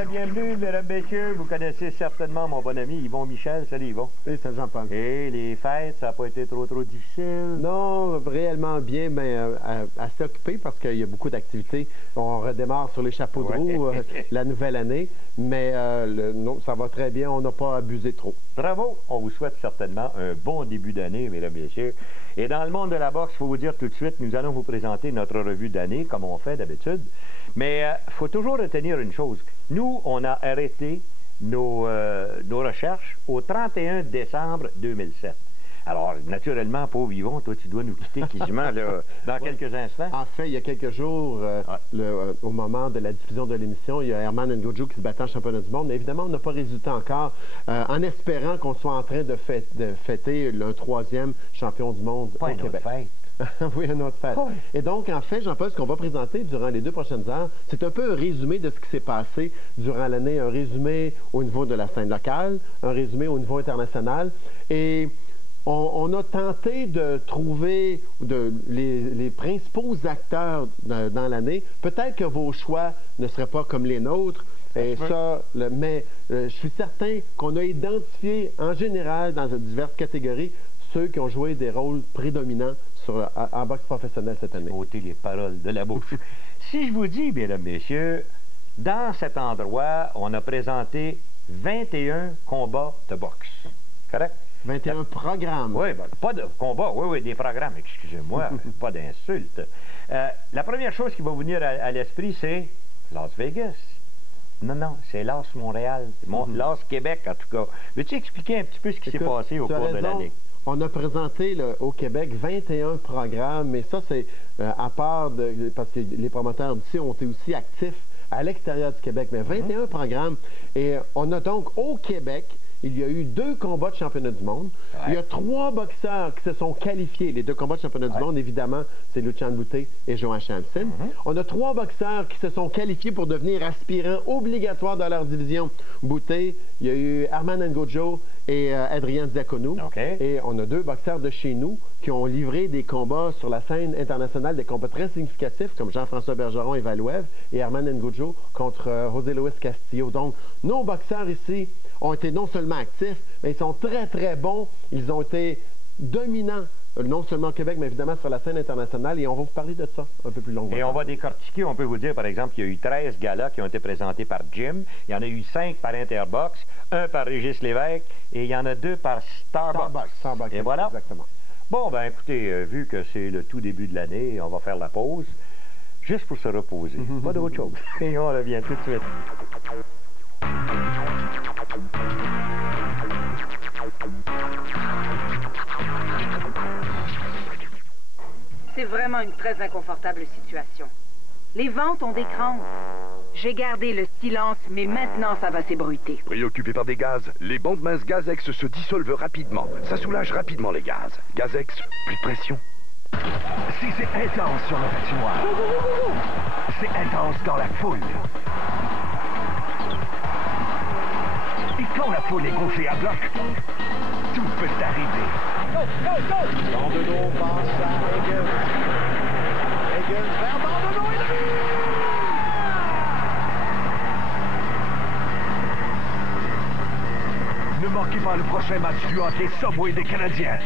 la bienvenue, mesdames, messieurs. Vous connaissez certainement mon bon ami Yvon Michel. Salut Yvon. Oui, salut Jean-Paul. Et les fêtes, ça n'a pas été trop difficile? Non, réellement bien, mais assez occupé parce qu'il y a beaucoup d'activités. On redémarre sur les chapeaux de roue la nouvelle année, mais non, ça va très bien, on n'a pas abusé trop. Bravo! On vous souhaite certainement un bon début d'année, mesdames, messieurs. Et dans le monde de la boxe, il faut vous dire tout de suite, nous allons vous présenter notre revue d'année, comme on fait d'habitude. Mais il faut toujours retenir une chose. Nous, on a arrêté nos recherches au 31 décembre 2007. Alors, naturellement, pauvre Yvon, toi, tu dois nous quitter quasiment là, dans quelques instants. En fait, il y a quelques jours, au moment de la diffusion de l'émission, il y a Herman N'Gojo qui se battait en championnat du monde. Mais évidemment, on n'a pas résulté encore, en espérant qu'on soit en train de fêter le 3e champion du monde au Québec. Oui, une autre fête. Oh. Et donc, en fait, Jean-Paul, ce qu'on va présenter durant les 2 prochaines heures, c'est un peu un résumé de ce qui s'est passé durant l'année, un résumé au niveau de la scène locale, un résumé au niveau international. Et on a tenté de trouver les principaux acteurs dans l'année. Peut-être que vos choix ne seraient pas comme les nôtres, et mais je suis certain qu'on a identifié en général dans diverses catégories ceux qui ont joué des rôles prédominants en boxe professionnelle cette année. Ôtez les paroles de la bouche. Si je vous dis, mesdames, messieurs, dans cet endroit, on a présenté 21 combats de boxe. Correct? 21 programmes. Oui, ben, pas de combats, oui, des programmes, excusez-moi, pas d'insultes. La première chose qui va vous venir à l'esprit, c'est Las Vegas. Non, c'est Las Montréal, Las Québec en tout cas. Veux-tu expliquer un petit peu ce qui s'est passé au cours de l'année? On a présenté au Québec 21 programmes, mais ça, c'est à part parce que les promoteurs d'ici ont été aussi actifs à l'extérieur du Québec, mais 21 programmes. Et on a donc au Québec, il y a eu 2 combats de championnat du monde. Ouais. Il y a 3 boxeurs qui se sont qualifiés. Les 2 combats de championnat du monde, évidemment, c'est Lucian Boutet et Johan Shamsin. On a 3 boxeurs qui se sont qualifiés pour devenir aspirants obligatoires dans leur division. Boutet, il y a eu Herman N'Gojo et Adrien Diacono. Et on a 2 boxeurs de chez nous qui ont livré des combats sur la scène internationale, des combats très significatifs, comme Jean-François Bergeron et Valouev, et Herman N'Gojo contre José Luis Castillo. Donc, nos boxeurs ici ont été non seulement actifs, mais ils sont très, très bons. Ils ont été dominants, non seulement au Québec, mais évidemment sur la scène internationale. Et on va vous parler de ça un peu plus longuement. Et on va décortiquer, on peut vous dire, par exemple, qu'il y a eu 13 galas qui ont été présentés par Jim. Il y en a eu 5 par Interbox, 1 par Régis Lévesque, et il y en a 2 par Starbucks. Et voilà. Exactement. Bon, ben écoutez, vu que c'est le tout début de l'année, on va faire la pause, juste pour se reposer. Pas d'autre chose. Et on revient tout de suite. C'est vraiment une très inconfortable situation. Les ventes ont des crampes. J'ai gardé le silence, mais maintenant ça va s'ébruiter. Préoccupé par des gaz, les bandes minces Gazex se dissolvent rapidement. Ça soulage rapidement les gaz. Gazex, plus de pression. Si c'est intense sur le patinoire, c'est intense dans la foule. Et quand la foule est gonflée à bloc, tout peut arriver. Go! Bandeno passe à Higgins. Higgins vers Bandeno et le but! Ne manquez pas le prochain match du hockey Subway des Canadiens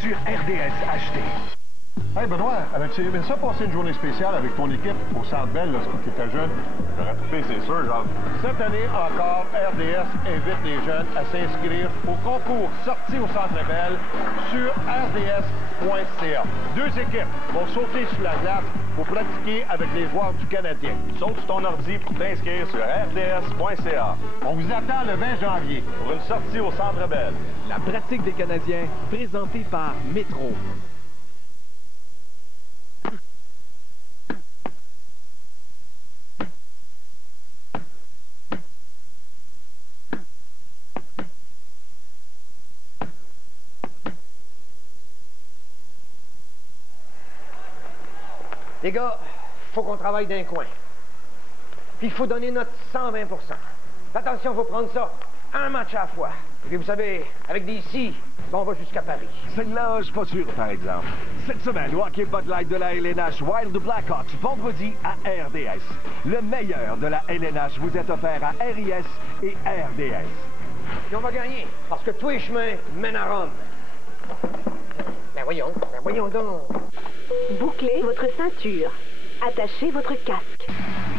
sur RDS HD. Hey Benoît, avais-tu aimé ça passer une journée spéciale avec ton équipe au Centre Bell lorsque tu étais jeune? J'aurais trippé, c'est sûr, genre. Cette année encore, RDS invite les jeunes à s'inscrire au concours Sortie au Centre Bell sur rds.ca. 2 équipes vont sauter sur la glace pour pratiquer avec les joueurs du Canadien. Saute sur ton ordi pour t'inscrire sur rds.ca. On vous attend le 20 janvier pour une sortie au Centre Bell. La pratique des Canadiens, présentée par Métro. Les gars, faut qu'on travaille d'un coin. Puis il faut donner notre 120 %. Attention, il faut prendre ça un match à la fois. Et puis vous savez, avec des si, on va jusqu'à Paris. C'est une loge pas sûre, par exemple. Cette semaine, au hockey Bud Light de la LNH Wild Blackhawks, vendredi à RDS. Le meilleur de la LNH vous est offert à RIS et RDS. Puis on va gagner, parce que tous les chemins mènent à Rome. Ben voyons donc. Bouclez votre ceinture. Attachez votre casque.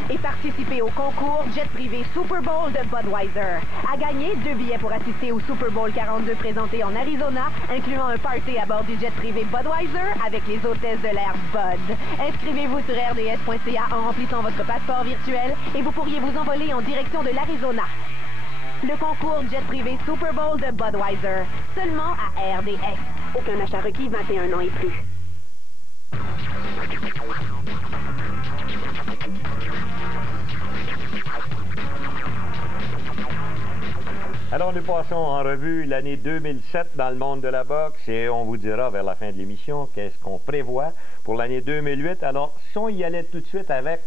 Et participez au concours Jet Privé Super Bowl de Budweiser. À gagner 2 billets pour assister au Super Bowl 42 présenté en Arizona, incluant un party à bord du jet privé Budweiser avec les hôtesses de l'air Bud. Inscrivez-vous sur rds.ca en remplissant votre passeport virtuel et vous pourriez vous envoler en direction de l'Arizona. Le concours Jet Privé Super Bowl de Budweiser, seulement à RDS. Aucun achat requis, 21 ans et plus. Alors, nous passons en revue l'année 2007 dans le monde de la boxe et on vous dira vers la fin de l'émission qu'est-ce qu'on prévoit pour l'année 2008. Alors, si on y allait tout de suite avec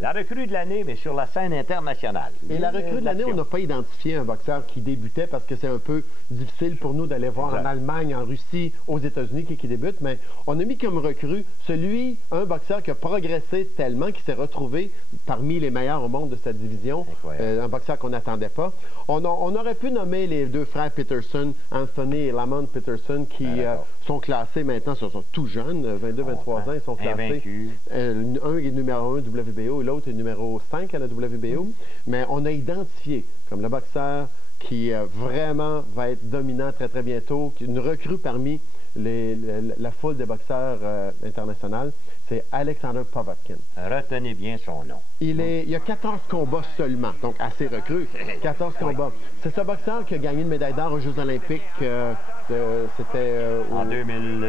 la recrue de l'année, mais sur la scène internationale. Et la recrue de l'année, on n'a pas identifié un boxeur qui débutait parce que c'est un peu difficile pour nous d'aller voir en Allemagne, en Russie, aux États-Unis qui débute, mais on a mis comme recrue un boxeur qui a progressé tellement, qui s'est retrouvé parmi les meilleurs au monde de sa division, un boxeur qu'on n'attendait pas. On aurait pu nommer les deux frères Peterson, Anthony et Lamont Peterson, qui sont classés maintenant, ils sont tout jeunes, 22-23 ans, ils sont classés. Un est numéro 1 WBO et l'autre est numéro 5 à la WBO. Mais on a identifié comme le boxeur qui vraiment va être dominant très très bientôt, une recrue parmi la foule des boxeurs internationaux, c'est Alexander Povetkin. Retenez bien son nom. Il y a 14 combats seulement, donc assez recru. 14 combats. C'est ce boxeur qui a gagné une médaille d'or aux Jeux Olympiques. C'était en 2000.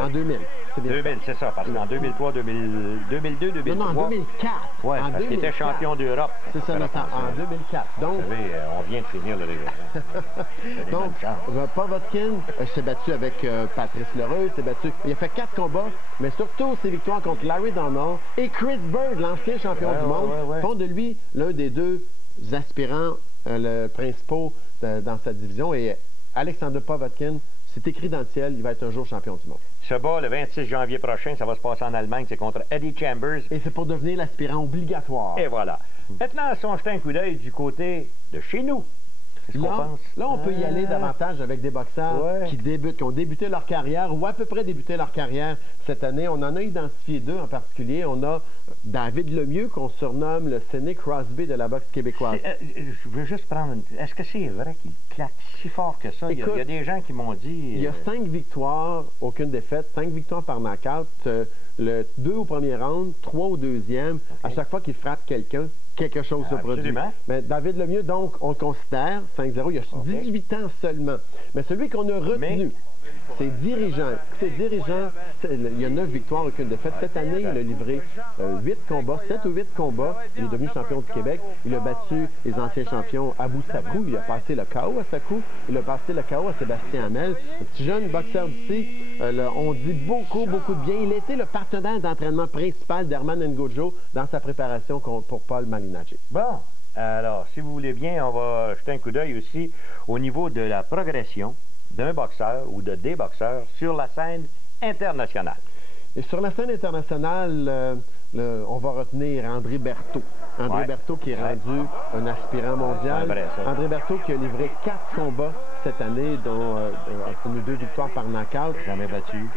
En 2000. 2000, c'est ça, parce qu'en 2003, 2002, 2003... Non, en 2004. Oui, parce qu'il était champion d'Europe. C'est ça, en 2004. Donc, vous savez, on vient de finir le règlement. Donc, Povetkin s'est battu avec Patrice Lheureux, il a fait 4 combats, mais surtout ses victoires contre Larry Donald et Chris Bird, l'ancien champion du monde, font de lui l'un des deux aspirants principaux dans sa division. Et Alexander Povetkin, c'est écrit dans le ciel, il va être un jour champion du monde. Ce bat, le 26 janvier prochain, ça va se passer en Allemagne, c'est contre Eddie Chambers. Et c'est pour devenir l'aspirant obligatoire. Et voilà. Maintenant, si on jette un coup d'œil du côté de chez nous, qu'est-ce qu'on pense? Là, on peut y aller davantage avec des boxeurs qui ont débuté leur carrière ou à peu près débuté leur carrière cette année. On en a identifié 2 en particulier. On a David Lemieux, qu'on surnomme le Sidney Crosby de la boxe québécoise. Je veux juste prendre Est-ce que c'est vrai qu'il claque si fort que ça? Écoute, il y a des gens qui m'ont dit... Il y a 5 victoires, aucune défaite, 5 victoires par knockout. 2 au premier round, 3 au deuxième. À chaque fois qu'il frappe quelqu'un, quelque chose se produit. Mais David Lemieux, donc, on le considère 5-0, il y a 18 ans seulement. Mais celui qu'on a retenu, c'est dirigeant. Il y a 9 victoires, aucune défaite. Cette année, il a livré 8 combats, 7 ou 8 combats. Il est devenu champion du Québec. Il a battu les anciens champions Abou Sakou. Il a passé le KO à Sakou. Il a passé le KO à Sébastien Hamel. Un petit jeune boxeur d'ici. On dit beaucoup de bien. Il a été le partenaire d'entraînement principal d'Herman Ngojo dans sa préparation pour Paul Malignaggi. Bon, alors, si vous voulez bien, on va jeter un coup d'œil aussi au niveau de la progression d'un boxeur ou de des boxeurs sur la scène internationale. Et sur la scène internationale, on va retenir André Berthaud. André Berthaud qui est rendu un aspirant mondial. André Berthaud qui a livré 4 combats cette année, dont obtenu 2 victoires par knockout. Jamais battu,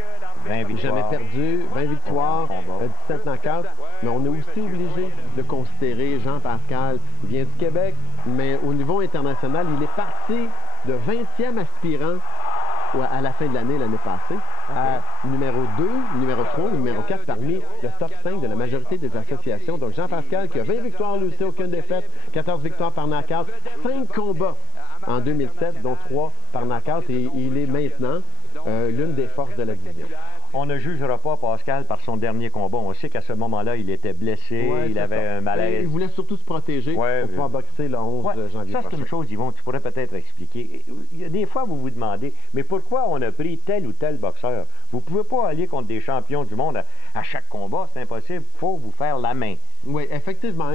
20 victoires. Jamais perdu, 20 victoires, 17 knockouts. Mais on est aussi obligé de considérer Jean-Pascal. Il vient du Québec, mais au niveau international, il est parti de 20e aspirant à la fin de l'année passée, à numéro 2, numéro 3, numéro 4 parmi le top 5 de la majorité des associations. Donc Jean-Pascal qui a 20 victoires, lui aussi, aucune défaite, 14 victoires par knockout, 5 combats en 2007, dont 3 par knockout, et il est maintenant l'une des forces de la division. On ne jugera pas Pascal par son dernier combat. On sait qu'à ce moment-là, il était blessé, il avait un malaise. Il voulait surtout se protéger pour pouvoir boxer le 11 janvier prochain. Ça, c'est une chose, Yvon, tu pourrais peut-être expliquer. Il y a des fois, vous vous demandez, mais pourquoi on a pris tel ou tel boxeur? Vous ne pouvez pas aller contre des champions du monde à chaque combat, c'est impossible. Il faut vous faire la main. Oui, effectivement,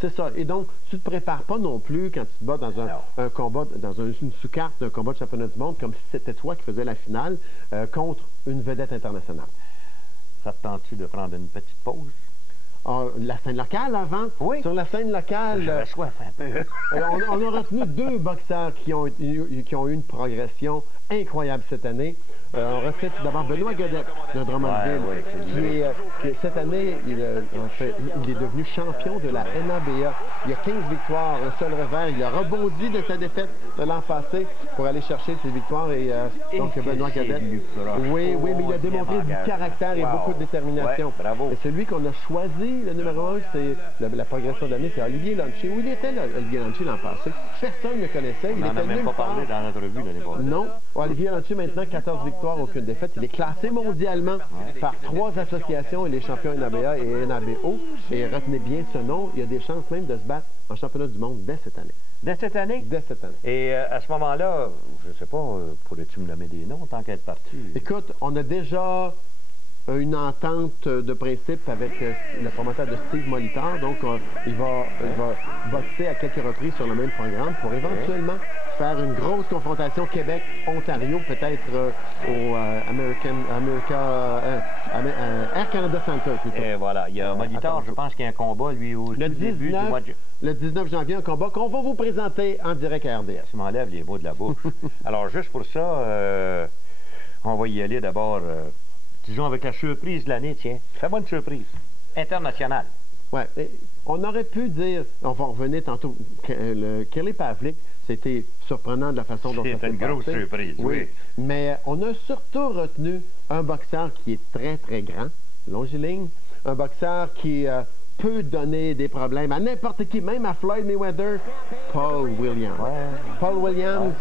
c'est ça. Et donc, tu ne te prépares pas non plus quand tu te bats dans un combat, dans une sous-carte d'un combat de championnat du monde, comme si c'était toi qui faisais la finale contre une vedette internationale. Ça te tente-tu de prendre une petite pause? La scène locale avant? Oui. Sur la scène locale... J'avais soif un peu. on a retenu 2 boxeurs qui ont eu une progression incroyable cette année. On retient tout d'abord Benoît Godette de Drummondville, qui cette année, il est devenu champion de la NABA. Il a 15 victoires, un seul revers. Il a rebondi de sa défaite de l'an passé pour aller chercher ses victoires. Et donc, Benoît Godette. Oui, mais il a démontré du caractère et beaucoup de détermination. Ouais, bravo. Et celui qu'on a choisi, le numéro 1, c'est la progression de l'année, c'est Olivier Lanché. Où il était, Olivier Lanché, l'an passé? Personne ne le connaissait. On n'en a même pas parlé dans notre revue l'année passée. Non. Olivier Lanché, maintenant, 14 victoires, aucune défaite. Il est classé mondialement par 3 associations, il est champion NABA et NABO. Et retenez bien ce nom, il y a des chances même de se battre en championnat du monde dès cette année. Dès cette année? Dès cette année. Et à ce moment-là, je ne sais pas, pourrais-tu me nommer des noms tant qu'être parti? Écoute, on a déjà une entente de principe avec le promoteur de Steve Molitor. Donc, il va boxer à quelques reprises sur le même programme pour éventuellement faire une grosse confrontation Québec-Ontario, peut-être au Air Canada Center. Plutôt. Et voilà, il y a Molitor, je pense qu'il y a un combat, lui, au début du mois de... Le 19 janvier, un combat qu'on va vous présenter en direct à RDS. Tu m'enlèves les mots de la bouche. Alors, juste pour ça, on va y aller d'abord... disons avec la surprise de l'année, tiens. Fais-moi une surprise. Internationale. Oui. On aurait pu dire, on va revenir tantôt, Kelly Pavlik, c'était surprenant de la façon dont ça s'est passé. C'est une grosse surprise, oui. Mais on a surtout retenu un boxeur qui est très, très grand, longiligne, un boxeur qui peut donner des problèmes à n'importe qui, même à Floyd Mayweather, Paul Williams. Ouais. Paul Williams,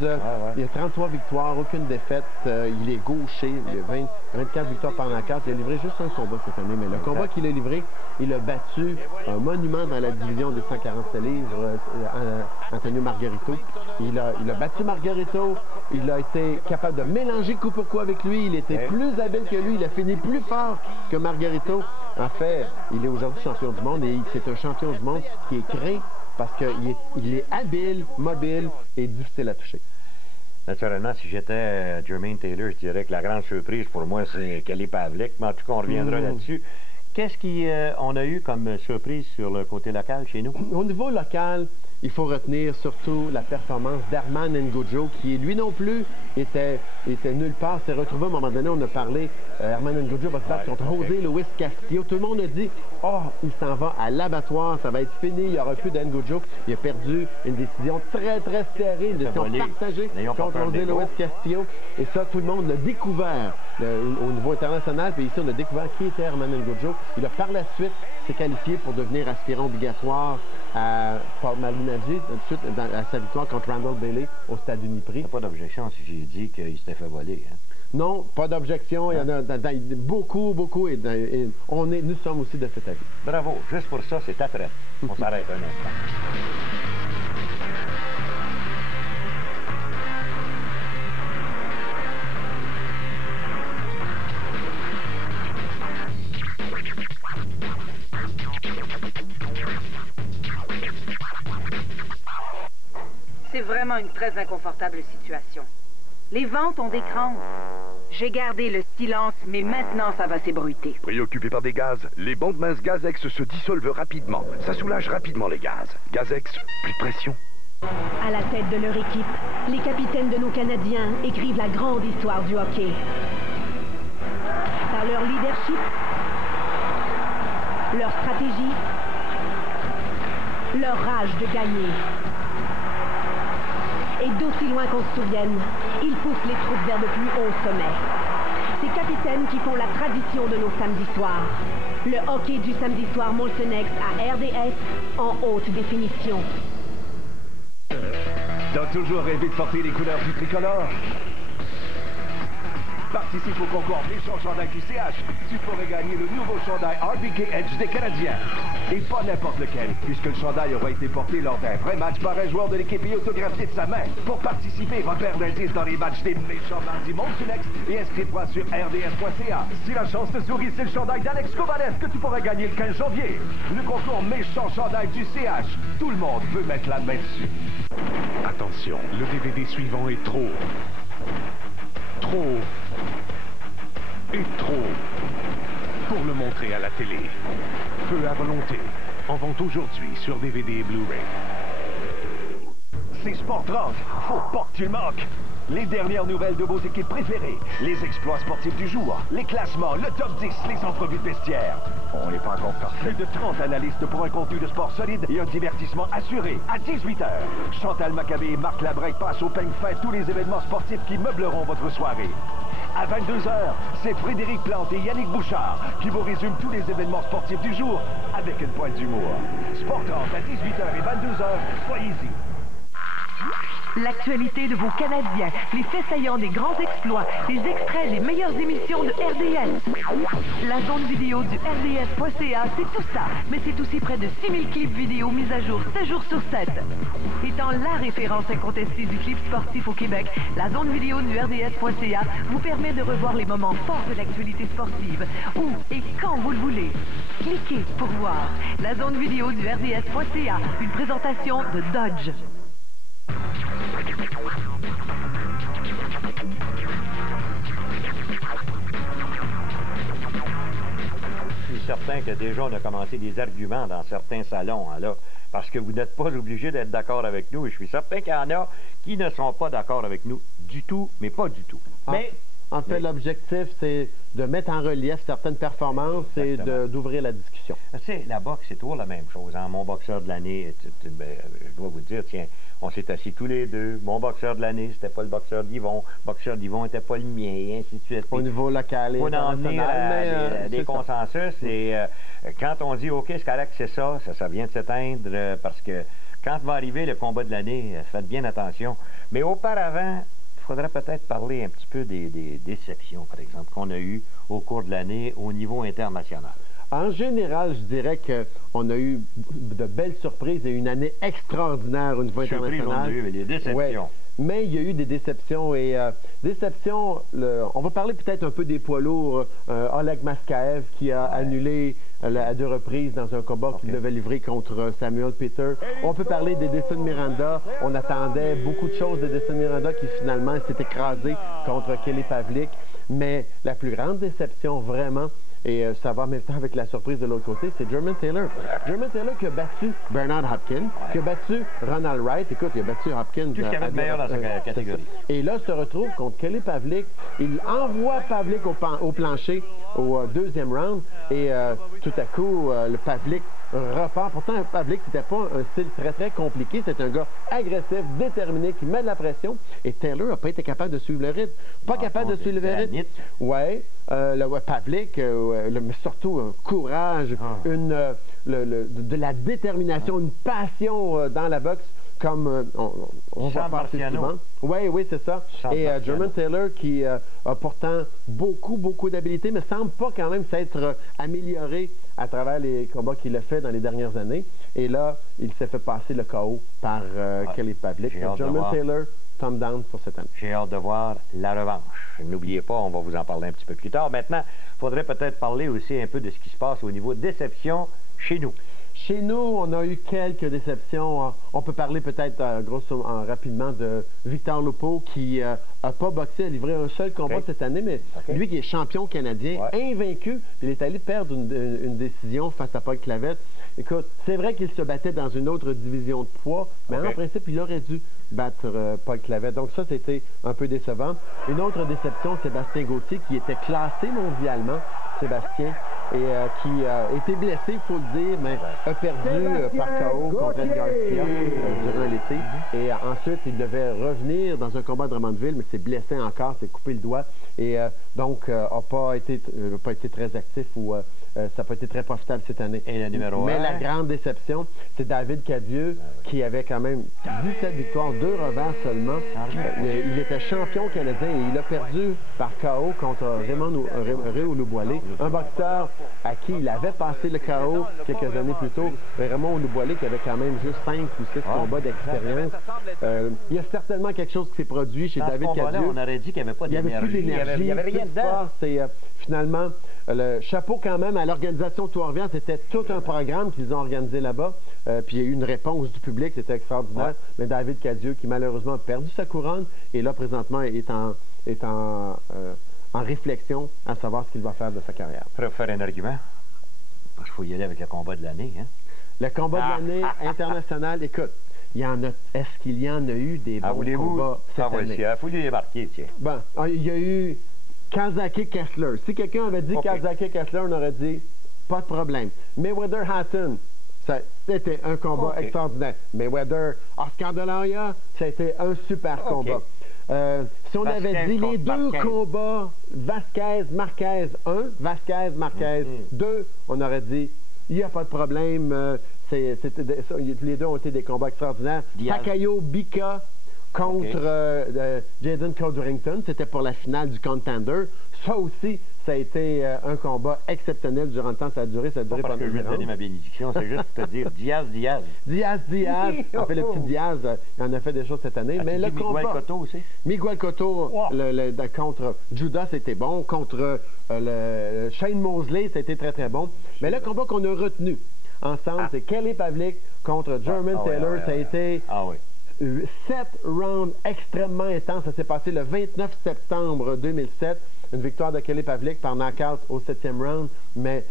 il a 33 victoires, aucune défaite, il est gaucher, il a 24 victoires par knockout, il a livré juste un combat cette année, mais le combat qu'il a livré, il a battu un monument dans la division des 147 livres, Antonio Margarito. Il a battu Margarito, il a été capable de mélanger coup pour coup avec lui, il était plus habile que lui, il a fini plus fort que Margarito. En fait, il est aujourd'hui champion du monde et c'est un champion du monde qui est créé parce qu'il est habile, mobile et difficile à toucher. Naturellement, si j'étais Jermaine Taylor, je dirais que la grande surprise pour moi, c'est Kelly Pavlik, mais en tout cas, on reviendra là-dessus. Qu'est-ce qu'on a eu comme surprise sur le côté local chez nous? Au niveau local, il faut retenir surtout la performance d'Arman Ngojo, qui lui non plus était nulle part. S'est retrouvé à un moment donné, on a parlé, Arman Ngojo va se battre contre José Luis Castillo. Tout le monde a dit, il s'en va à l'abattoir, ça va être fini, il n'y aura plus d'Ngojo. Il a perdu une décision très, très serrée, une décision partagée contre José Luis Castillo. Et ça, tout le monde l'a découvert au niveau international. Puis ici, on a découvert qui était Arman Ngojo. Il a par la suite s'est qualifié pour devenir aspirant obligatoire à Paul Malignaggi, tout de suite à sa victoire contre Randall Bailey au Stade Uniprix. Il n'y a pas d'objection si j'ai dit qu'il s'était fait voler. Hein? Non, pas d'objection. Il y en a beaucoup, et nous sommes aussi de cet avis. Bravo. Juste pour ça, c'est après. On s'arrête un instant. C'est vraiment une très inconfortable situation. Les ventes ont des crampes. J'ai gardé le silence, mais maintenant ça va s'ébruiter. Préoccupé par des gaz, les bandes minces Gazex se dissolvent rapidement. Ça soulage rapidement les gaz. Gazex, plus de pression. À la tête de leur équipe, les capitaines de nos Canadiens écrivent la grande histoire du hockey. Par leur leadership, leur stratégie, leur rage de gagner. Et d'aussi loin qu'on se souvienne, ils poussent les troupes vers de plus hauts sommets. Ces capitaines qui font la tradition de nos samedis soirs. Le hockey du samedi soir Molson X à RDS en haute définition. T'as toujours rêvé de porter les couleurs du tricolore? Participe au concours Méchant Chandail du CH. Tu pourrais gagner le nouveau chandail RBK Edge des Canadiens. Et pas n'importe lequel, puisque le chandail aura été porté lors d'un vrai match par un joueur de l'équipe et autographié de sa main. Pour participer, repère l'indice dans les matchs des méchants bandits Monsulex et inscris-toi sur rds.ca. Si la chance te sourit, c'est le chandail d'Alex Kovalev que tu pourrais gagner le 15 janvier. Le concours Méchant Chandail du CH. Tout le monde veut mettre la main dessus. Attention, le DVD suivant est trop pour le montrer à la télé. Feu à volonté. En vente aujourd'hui sur DVD et Blu-ray. C'est Sport 30. Faut pas que tu le manques. Les dernières nouvelles de vos équipes préférées, les exploits sportifs du jour, les classements, le top 10, les entrevues de vestiaire. On n'est pas encore parfait. Plus de 30 analystes pour un contenu de sport solide et un divertissement assuré. À 18h, Chantal Maccabé et Marc Labrec passent au peigne fin tous les événements sportifs qui meubleront votre soirée. À 22h, c'est Frédéric Plante et Yannick Bouchard qui vous résument tous les événements sportifs du jour avec une pointe d'humour. Sport 30 à 18h et 22h, soyez-y. L'actualité de vos Canadiens, les faits saillants des grands exploits, les extraits des meilleures émissions de RDS. La zone vidéo du RDS.ca, c'est tout ça, mais c'est aussi près de 6000 clips vidéo mis à jour 7 jours sur 7. Étant la référence incontestée du clip sportif au Québec, la zone vidéo du RDS.ca vous permet de revoir les moments forts de l'actualité sportive, où et quand vous le voulez. Cliquez pour voir. La zone vidéo du RDS.ca, une présentation de Dodge. Je suis certain que déjà on a commencé des arguments dans certains salons, hein, là, parce que vous n'êtes pas obligé d'être d'accord avec nous. Et je suis certain qu'il y en a qui ne sont pas d'accord avec nous du tout, mais pas du tout. En fait, l'objectif, c'est de mettre en relief certaines performances et d'ouvrir la discussion. Tu sais, la boxe, c'est toujours la même chose. Hein? Mon boxeur de l'année, je dois vous dire, tiens, on s'est assis tous les deux. Mon boxeur de l'année, c'était pas le boxeur d'Yvon. Le boxeur d'Yvon n'était pas le mien, et ainsi de suite. Au niveau local et international. Il y a des consensus. Et quand on dit, OK, c'est correct, c'est ça vient de s'éteindre parce que quand va arriver le combat de l'année, faites bien attention. Mais auparavant, il faudrait peut-être parler un petit peu des déceptions, par exemple, qu'on a eues au cours de l'année au niveau international. En général, je dirais qu'on a eu de belles surprises et une année extraordinaire au niveau international. On a eu des déceptions. Ouais. Mais il y a eu des déceptions et on va parler peut-être un peu des poids lourds. Oleg Maskaev qui a annulé à 2 reprises dans un combat qu'il devait livrer contre Samuel Peter. On peut parler d'Edison Miranda. On attendait beaucoup de choses d'Edison Miranda qui finalement s'est écrasé contre Kelly Pavlik. Mais la plus grande déception vraiment, et ça va en même temps avec la surprise de l'autre côté, c'est German Taylor. German Taylor qui a battu Bernard Hopkins, qui a battu Ronald Wright. Écoute, il a battu Hopkins. Tout ce qu'il y avait de meilleur dans sa catégorie. Et là, se retrouve contre Kelly Pavlik. Il envoie Pavlik au plancher au 2e round. Et tout à coup, le Pavlik repart. Pourtant, Pavlik, c'était pas un style très, très compliqué. C'est un gars agressif, déterminé, qui met de la pression. Et Taylor n'a pas été capable de suivre le rythme. Pas capable de suivre le rythme. Oui. Pavlik, mais surtout un courage, de la détermination, une passion dans la boxe, comme on va passer souvent. Oui, c'est ça. Et German Taylor qui a pourtant beaucoup d'habileté, mais semble pas quand même s'être amélioré à travers les combats qu'il a fait dans les dernières années. Et là, il s'est fait passer le KO par Kelly Pavlik. German Taylor, thumb down pour cette année. J'ai hâte de voir la revanche. N'oubliez pas, on va vous en parler un petit peu plus tard. Maintenant, il faudrait peut-être parler aussi un peu de ce qui se passe au niveau de déception chez nous. Chez nous, on a eu quelques déceptions. On peut parler peut-être rapidement de Victor Lupo qui n'a pas boxé, a livré un seul combat cette année, mais lui qui est champion canadien, invaincu, il est allé perdre une décision face à Paul Clavette. Écoute, c'est vrai qu'il se battait dans une autre division de poids, mais en principe, il aurait dû battre Paul Clavette. Donc ça, c'était un peu décevant. Une autre déception, Sébastien Gauthier, qui était classé mondialement, Sébastien, et qui a été blessé, il faut le dire, mais a perdu par KO contre Ed Garcia durant l'été. Et ensuite, il devait revenir dans un combat de Drummondville, mais s'est blessé encore, s'est coupé le doigt, et donc n'a pas été très actif ou ça n'a pas été très profitable cette année. Et le numéro 1? Mais la grande déception, c'est David Cadieux, qui avait quand même 17 victoires, 2 revers seulement. Il était champion canadien et il a perdu par KO contre Raymond Oloubwale, un boxeur à qui il avait passé le KO quelques années plus tôt. Raymond Oloubwale qui avait quand même juste 5 ou 6 combats d'expérience. Il y a certainement quelque chose qui s'est produit chez David Cadieux. On aurait dit qu'il n'y avait pas d'énergie. Il n'y avait plus d'énergie. Il n'y avait rien dedans. C'est finalement le chapeau quand même à l'organisation Trois-Rivières. C'était tout un programme qu'ils ont organisé là-bas. Puis il y a eu une réponse du public, c'était extraordinaire. Mais David Cadieux, qui malheureusement a perdu sa couronne, et là présentement est en réflexion à savoir ce qu'il va faire de sa carrière. Pour faire un argument, parce qu'il faut y aller avec le combat de l'année. Hein? Le combat de l'année international, écoute, est-ce qu'il y en a eu des bons combats cette année? Il faut les marquer, tiens. Bon, il y a eu Kazaki-Kessler. Si quelqu'un avait dit Kazaki-Kessler, on aurait dit pas de problème. Mayweather-Hatton, c'était un combat extraordinaire. Mayweather-Oscar de la Hoya, ça a été un super combat. Si on avait dit les deux combats, Vasquez-Marquez 1, Vasquez-Marquez 2, on aurait dit il n'y a pas de problème. Les deux ont été des combats extraordinaires. Takayo Bika contre Jaden Codrington, c'était pour la finale du Contender. Ça aussi, ça a été un combat exceptionnel durant le temps. Ça a duré pendant parce que je vais te donner ma bénédiction, c'est juste te dire Diaz. En fait, le petit Diaz, il en a fait des choses cette année. Mais le combat... Miguel Cotto aussi? Miguel Cotto contre Judas, c'était bon. Contre Shane Mosley, c'était très, très bon. Mais le combat qu'on a retenu ensemble, c'est Kelly Pavlik contre Jermaine Taylor. Ça a été 7 rounds extrêmement intenses. Ça s'est passé le 29 septembre 2007. Une victoire de Kelly Pavlik par knockout au 7e round, mais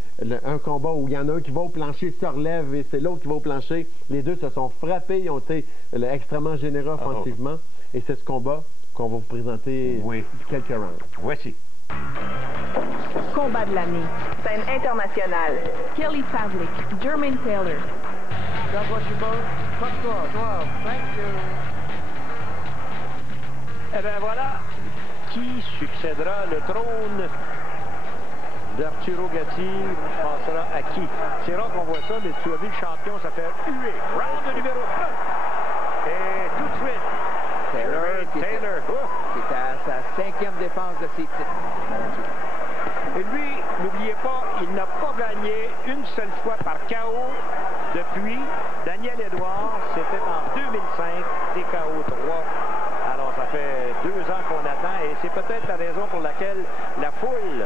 un combat où il y en a un qui va au plancher, se relève, et c'est l'autre qui va au plancher. Les deux se sont frappés, ils ont été extrêmement généreux offensivement. Et c'est ce combat qu'on va vous présenter quelques rounds. Voici. Combat de l'année. Scène internationale. Kelly Pavlik, Jermaine Taylor. God bless you both. Top 12. Thank you. Eh bien voilà. Qui succédera le trône d'Arturo Gatti passera à qui? C'est rare qu'on voit ça, mais tu as vu le champion se faire huer. Round numéro 1. Et tout de suite, Taylor qui est à sa 5e défense de ses titres. Mon Dieu. Et lui, n'oubliez pas, il n'a pas gagné une seule fois par KO depuis Daniel Edwards. C'était en 2005, TKO 3. Alors, ça fait 2 ans qu'on attend et c'est peut-être la raison pour laquelle la foule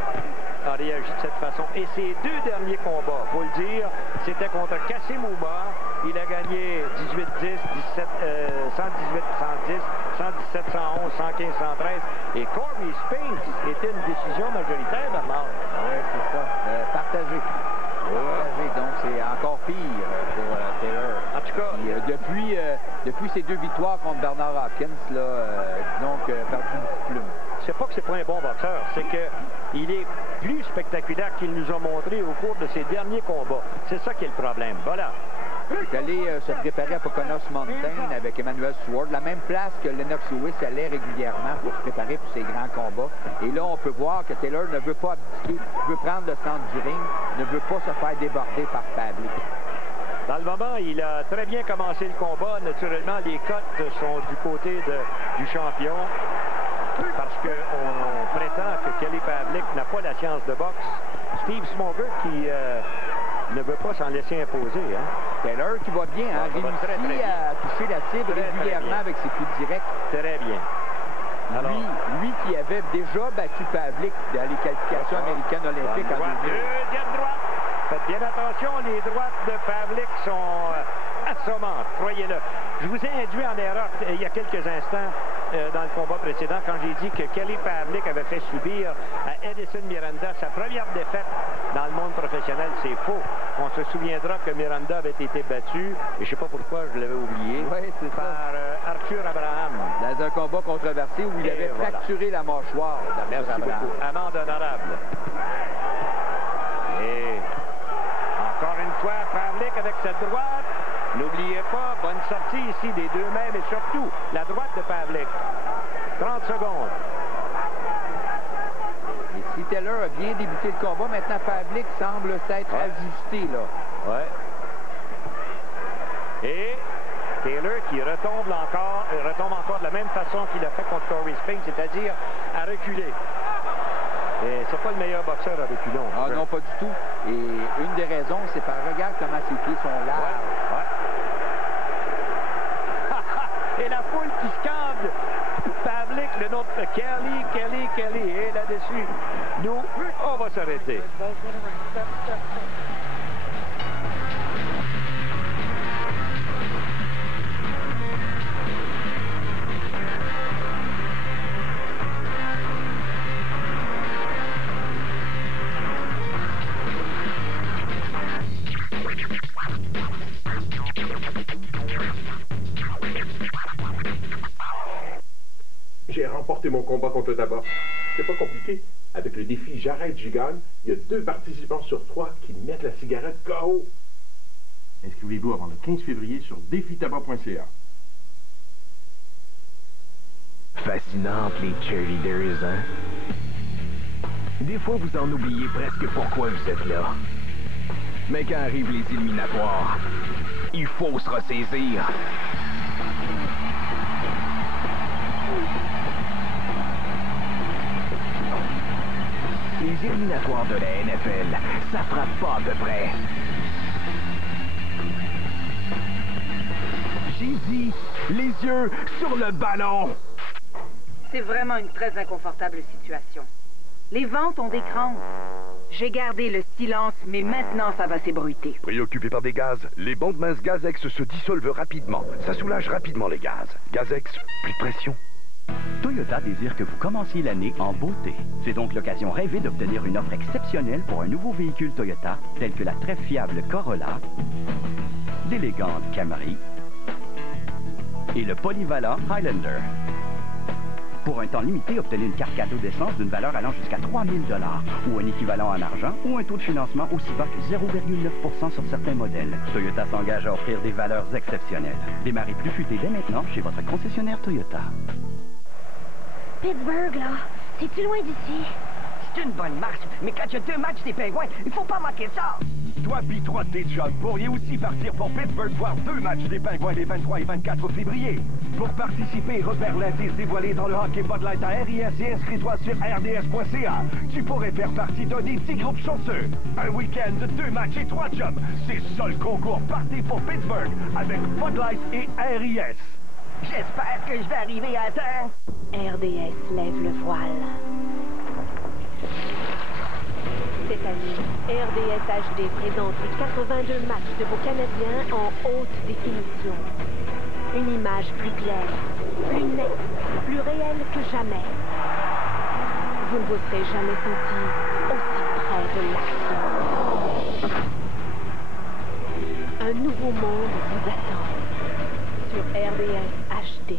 a réagi de cette façon. Et ses 2 derniers combats, il faut le dire, c'était contre Kassim Ouma. Il a gagné 18-10, 118-110, 117-111, 115-113. Et Corey Spinks était une décision majoritaire, Bernard. Oui, c'est ça. Partagé. Donc c'est encore pire pour Taylor. En tout cas, depuis ses 2 victoires contre Bernard Hopkins, disons que perdu beaucoup de plumes. C'est pas que c'est pas un bon boxeur, c'est qu'il est plus spectaculaire qu'il nous a montré au cours de ses derniers combats. C'est ça qui est le problème. Voilà. Il est allé se préparer à Poconos Mountain avec Emmanuel Sword, la même place que Lennox Lewis allait régulièrement pour se préparer pour ses grands combats. Et là, on peut voir que Taylor ne veut pas abdiquer, veut prendre le centre du ring, ne veut pas se faire déborder par Pavlik. Dans le moment, il a très bien commencé le combat. Naturellement, les cotes sont du côté du champion. Parce qu'on prétend que Kelly Pavlik n'a pas la science de boxe. Steve Smoger qui ne veut pas s'en laisser imposer. Hein. Taylor qui va bien, réussit à toucher la cible régulièrement avec ses coups directs. Très bien. Alors, lui qui avait déjà battu Pavlik dans les qualifications américaines olympiques en 2000. Deuxième droite. Faites bien attention, les droites de Pavlik sont assommantes, croyez-le. Je vous ai induit en erreur il y a quelques instants dans le combat précédent quand j'ai dit que Kelly Pavlik avait fait subir à Edison Miranda sa première défaite dans le monde professionnel. C'est faux. On se souviendra que Miranda avait été battu, et je ne sais pas pourquoi je l'avais oublié, par Arthur Abraham. Dans un combat controversé où il avait fracturé la mâchoire. Merci beaucoup. Amende honorable. Et encore une fois, Pavlik avec cette droite. N'oubliez pas, bonne sortie ici des 2 mains, mais surtout la droite de Pavlik. 30 secondes. Et Si Taylor a bien débuté le combat, maintenant Pavlik semble s'être ajusté, là. Ouais. Et Taylor qui retombe encore de la même façon qu'il a fait contre Corey Spinks, c'est-à-dire à reculer. Et c'est pas le meilleur boxeur à reculer. Ah non, pas du tout. Et une des raisons, c'est par regarde comment ses pieds sont larges. Ouais. Et la foule qui scande Pavlik, le nom de Kelly. Et là-dessus, nous, on va s'arrêter. J'ai remporté mon combat contre le tabac. C'est pas compliqué. Avec le défi J'arrête, j'y gagne, il y a 2 participants sur 3 qui mettent la cigarette KO. Inscrivez-vous avant le 15 février sur défitabac.ca. Fascinante, les cheerleaders, hein? Des fois, vous en oubliez presque pourquoi vous êtes là. Mais quand arrivent les éliminatoires, il faut se ressaisir. Les éliminatoires de la NFL, ça frappe pas à peu près. J'ai dit, les yeux sur le ballon. C'est vraiment une très inconfortable situation. Les ventes ont des crampes. J'ai gardé le silence, mais maintenant ça va s'ébruiter. Préoccupés par des gaz, les bandes minces Gazex se dissolvent rapidement. Ça soulage rapidement les gaz. Gazex, plus de pression. Toyota désire que vous commenciez l'année en beauté. C'est donc l'occasion rêvée d'obtenir une offre exceptionnelle pour un nouveau véhicule Toyota, tel que la très fiable Corolla, l'élégante Camry et le polyvalent Highlander. Pour un temps limité, obtenez une carte cadeau d'essence d'une valeur allant jusqu'à 3 000 $ ou un équivalent en argent ou un taux de financement aussi bas que 0,9 % sur certains modèles. Toyota s'engage à offrir des valeurs exceptionnelles. Démarrez plus futé dès maintenant chez votre concessionnaire Toyota. Pittsburgh, là, c'est-tu loin d'ici? C'est une bonne marche, mais quand il y a 2 matchs des Pingouins, il faut pas manquer ça. Toi pis 3 de tes chums pourriez aussi partir pour Pittsburgh voir 2 matchs des Pingouins les 23 et 24 février. Pour participer, repère l'indice dévoilé dans le hockey Bud Light à RIS et inscris-toi sur rds.ca. Tu pourrais faire partie d'un des 10 groupes chanceux. Un week-end de 2 matchs et 3 chums. C'est ça le concours parti pour Pittsburgh avec Bud Light et RIS. J'espère que je vais arriver à temps. RDS lève le voile. Cette année, RDS HD présente les 82 matchs de vos Canadiens en haute définition. Une image plus claire, plus nette, plus réelle que jamais. Vous ne vous serez jamais senti aussi près de l'action. Un nouveau monde vous attend sur RDS HD.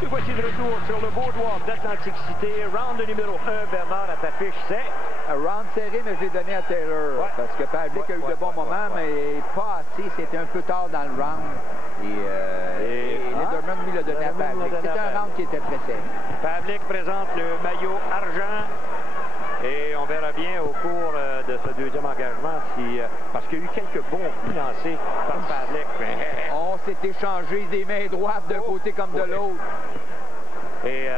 Nous voici de retour sur le boardwalk d'Atlantic City. Round numéro 1, Bernard, à ta fiche, c'est... Un round serré, mais je l'ai donné à Taylor. Ouais. Parce que Pavlik a eu de bons moments, mais pas assez. C'était un peu tard dans le round. Et Lederman, lui, l'a donné à Pavlik. C'était un round qui était très serré. Pavlik présente le maillot argent. Et on verra bien au cours de ce deuxième engagement si... parce qu'il y a eu quelques bons coups lancés par Pavlik. On s'est échangé des mains droites d'un côté comme de l'autre. Et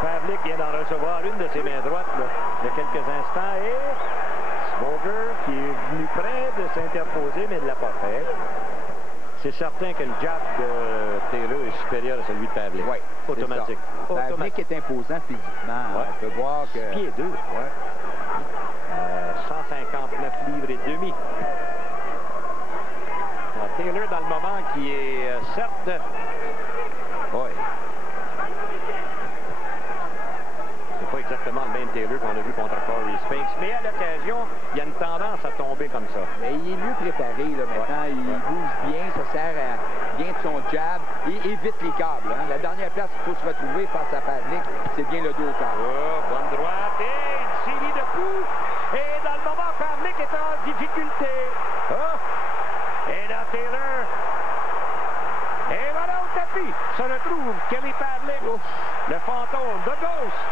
Pavlik vient d'en recevoir une de ses mains droites là, il y a quelques instants. Et Smoger qui est venu près de s'interposer, mais ne l'a pas fait. C'est certain que le jab de Taylor est supérieur à celui de Pavlik. Oui, automatique. Pavlik est imposant physiquement. Ouais. On peut voir que... 6 pieds 2. Ouais. 159 livres et demi. Alors, Taylor dans le moment qui est certes... Oui. C'est pas exactement le même Taylor qu'on a vu contre Corey Spinks, mais à l'occasion, il y a une tendance à tomber comme ça. Mais il est mieux préparé là, maintenant. Ouais. Il bouge bien, ça sert à bien de son jab. Il évite les câbles. Hein. La dernière place qu'il faut se retrouver face à Pavlik, c'est bien le dos au câble. Oh, bonne droite et une série de coups. Et dans le moment, Pavlik est en difficulté. Oh, là, Taylor. Et voilà au tapis. Se retrouve Kelly Pavlik, le fantôme, The Ghost.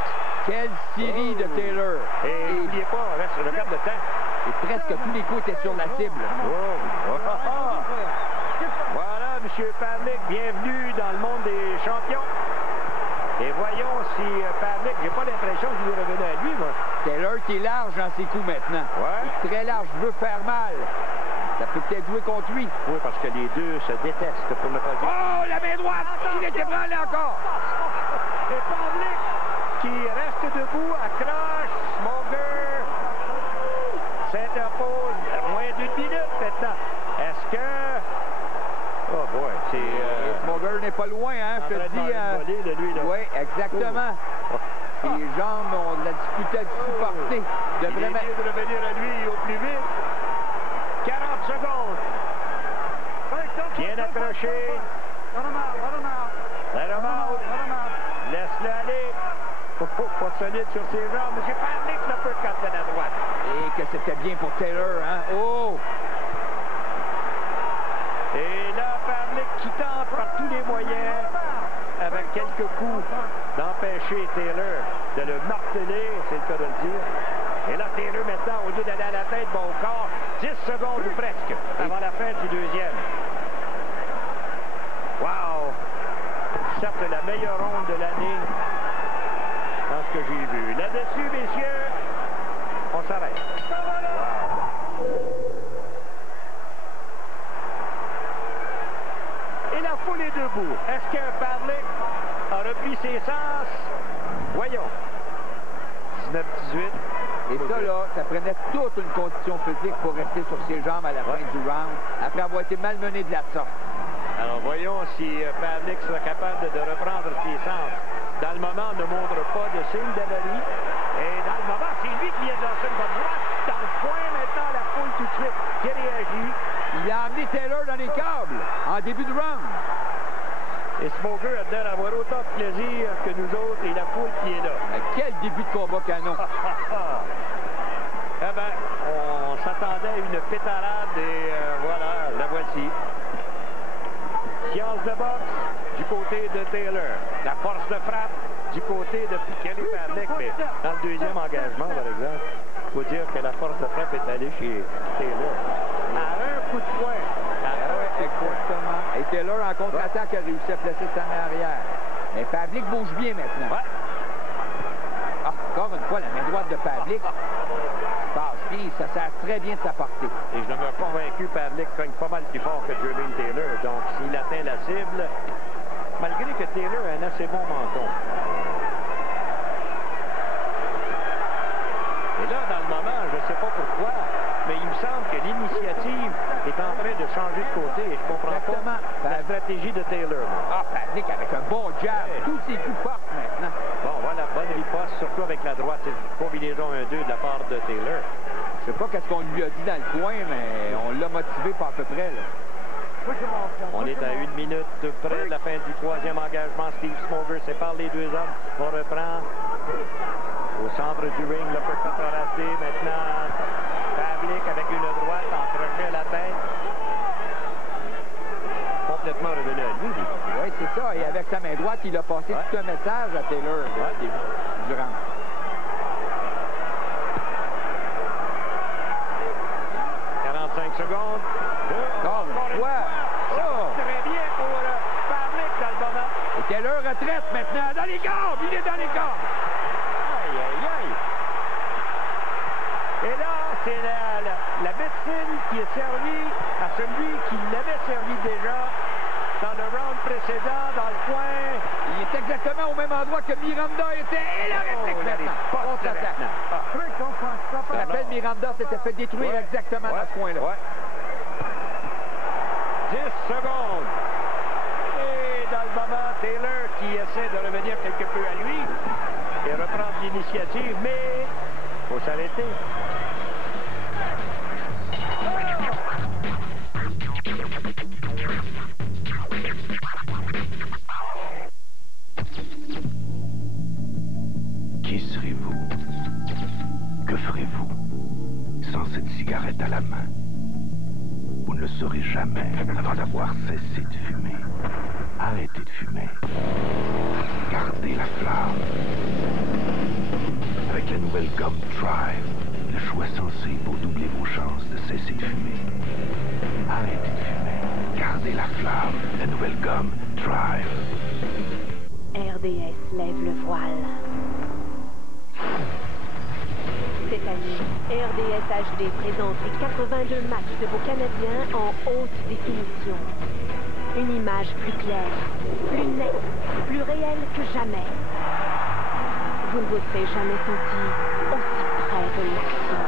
Quelle série de Taylor. Et n'oubliez pas, reste le garde de temps. Et presque tous les coups étaient sur la cible. Voilà, M. Pavlik, bienvenue dans le monde des champions. Et voyons si Pavlik, j'ai pas l'impression qu'il est revenu à lui, moi. Taylor qui est large dans ses coups maintenant. Ouais. Très large, veut faire mal. Ça peut peut-être jouer contre lui. Oui, parce que les deux se détestent, pour ne pas dire. Oh, la main droite! Il est ébranlé encore! Et Pavlik qui reste debout, accroche, Smoger s'interpose moins d'une minute maintenant. Est-ce que... Oh boy, c'est... Smoger n'est pas loin, hein, je te dis. Oui, exactement. Ses jambes ont de la difficulté à le supporter. Il est mieux de revenir à lui au plus vite. 40 secondes. Bien accroché. Let him out. Laisse-le aller. Pas solide sur ses jambes. M. Pavlik le peut quand à la droite. Et que c'était bien pour Taylor, hein? Oh! Et là, Pavlik qui tente par tous les moyens, avec quelques coups, d'empêcher Taylor de le marteler, c'est le cas de le dire. Et là, Taylor, maintenant, au lieu d'aller à la tête, bon au corps, 10 secondes ou presque avant la fin du deuxième. Wow! Certes, la meilleure ronde de l'année dans ce que j'ai vu. Là-dessus, messieurs, on s'arrête. Wow. Et la foule est debout. Est-ce que Pavlik a repris ses sens? Voyons. 19-18. Et ça, là, ça prenait toute une condition physique pour rester sur ses jambes à la fin du round, après avoir été malmené de la sorte. Alors, voyons si Pavlik sera capable de reprendre ses sens. Dans le moment, ne montre pas de signe d'avarie. Et dans le moment, c'est lui qui vient de lancer une bonne droite. Dans le coin, maintenant, la foule tout de suite qui réagit. Il a amené Taylor dans les câbles en début de round. Et Smoger a l'air d'avoir autant de plaisir que nous autres et la foule qui est là. Mais quel début de combat canon! Eh bien, on s'attendait à une pétarade et voilà, la voici. Science de boxe du côté de Taylor. La force de frappe du côté de Kelly Pavlik. Mais dans le deuxième engagement, par exemple, il faut dire que la force de frappe est allée chez Taylor. À un coup de poing. Exactement. Et Taylor, en contre-attaque, a réussi à placer sa main arrière. Mais Pavlik bouge bien maintenant. Ouais. Ah, encore une fois, la main droite de Pavlik passe bien. Ça sert très bien de sa portée. Et je demeure convaincu que Pavlik cogne pas mal plus fort que Jermaine Taylor. Donc, s'il atteint la cible, malgré que Taylor a un assez bon menton. Et là, dans le moment, je ne sais pas pourquoi, mais il me semble que l'initiative est en train de changer de côté. Et je ne comprends pas la stratégie de Taylor. Ah, Pavlik avec un bon jab. Tous ses coups forts maintenant. Bon, voilà, bonne riposte, surtout avec la droite. C'est une combinaison 1-2 de la part de Taylor. Je ne sais pas qu'est-ce qu'on lui a dit dans le coin, mais on l'a motivé pas à peu près, là. On est à 1 minute près de la fin du troisième engagement. Steve Smoger sépare les deux hommes. On reprend au centre du ring. Le peut pas raté. Maintenant, Pavlik avec une droite encrochée à la tête. Complètement revenu à lui. Oui, c'est ça. Et avec sa main droite, il a passé tout un message à Taylor au début du round. Secondes. Encore une fois. Ça va très bien pour Pavlik dans le moment. Et Taylor retraite maintenant dans les câbles. Il est dans les câbles. Aïe, aïe, aïe. Et là, c'est la médecine qui est servie à celui qui l'avait servi déjà dans le round précédent, dans le coin. Il est exactement au même endroit que Miranda était. Et la réplique maintenant. Contre-attaque. Je rappelle, Miranda s'était fait détruire exactement dans ce coin-là. 10 secondes. Et dans le moment, Taylor qui essaie de revenir quelque peu à lui et reprendre l'initiative, mais il faut s'arrêter. Qui serez-vous? Que ferez-vous sans cette cigarette à la main? Vous ne le saurez jamais avant d'avoir cessé de fumer. Arrêtez de fumer. Gardez la flamme. Avec la nouvelle gomme Thrive, le choix sensé pour doubler vos chances de cesser de fumer. Arrêtez de fumer. Gardez la flamme. La nouvelle gomme Thrive. RDS lève le voile. Cette année, RDS HD présente les 82 matchs de vos Canadiens en haute définition. Une image plus claire, plus nette, plus réelle que jamais. Vous ne vous serez jamais senti aussi près de l'action.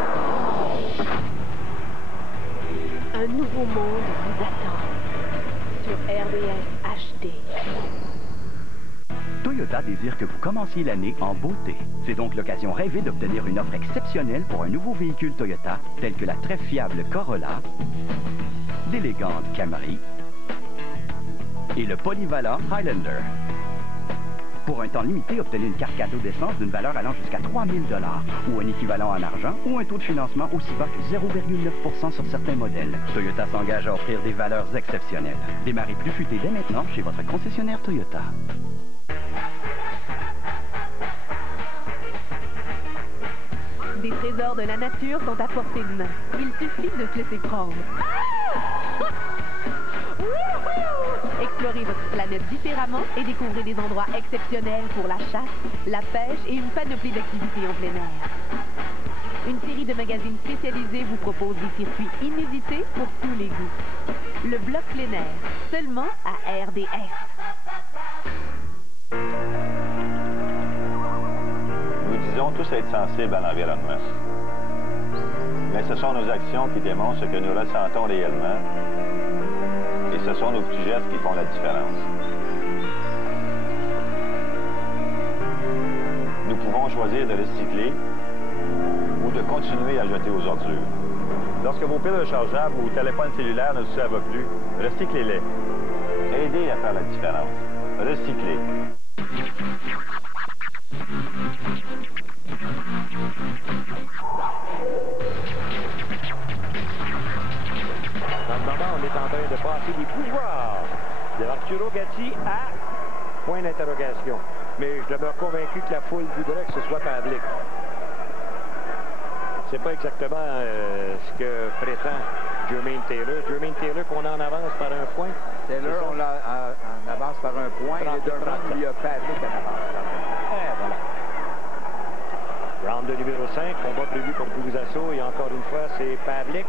Un nouveau monde vous attend sur RDS HD. Toyota désire que vous commenciez l'année en beauté. C'est donc l'occasion rêvée d'obtenir une offre exceptionnelle pour un nouveau véhicule Toyota, tel que la très fiable Corolla, l'élégante Camry et le polyvalent Highlander. Pour un temps limité, obtenez une carte cadeau d'essence d'une valeur allant jusqu'à 3 000 $ ou un équivalent en argent ou un taux de financement aussi bas que 0,9 % sur certains modèles. Toyota s'engage à offrir des valeurs exceptionnelles. Démarrez plus futé dès maintenant chez votre concessionnaire Toyota. Des trésors de la nature sont à portée de main. Il suffit de se laisser prendre. Explorez votre planète différemment et découvrez des endroits exceptionnels pour la chasse, la pêche et une panoplie d'activités en plein air. Une série de magazines spécialisés vous propose des circuits inusités pour tous les goûts. Le bloc plein air, seulement à RDS. Nous disons tous être sensibles à l'environnement. Mais ce sont nos actions qui démontrent ce que nous ressentons réellement. Et ce sont nos petits gestes qui font la différence. Nous pouvons choisir de recycler ou de continuer à jeter aux ordures. Lorsque vos piles rechargeables ou téléphones cellulaires ne servent plus, recyclez-les. Aidez à faire la différence. Recyclez. Dans ce moment, on est en train de passer des pouvoirs de Arturo Gatti à point d'interrogation. Mais je demeure convaincu que la foule voudrait que ce soit Pavlik. C'est pas exactement ce que prétend Jermaine Taylor. Jermaine Taylor qu'on en avance par un point. Taylor, on en avance par un point. Et Durham, lui a Pavlik en avance par un point. Voilà. Round de numéro 5, combat prévu pour Bouzasso. Et encore une fois, c'est Pavlik.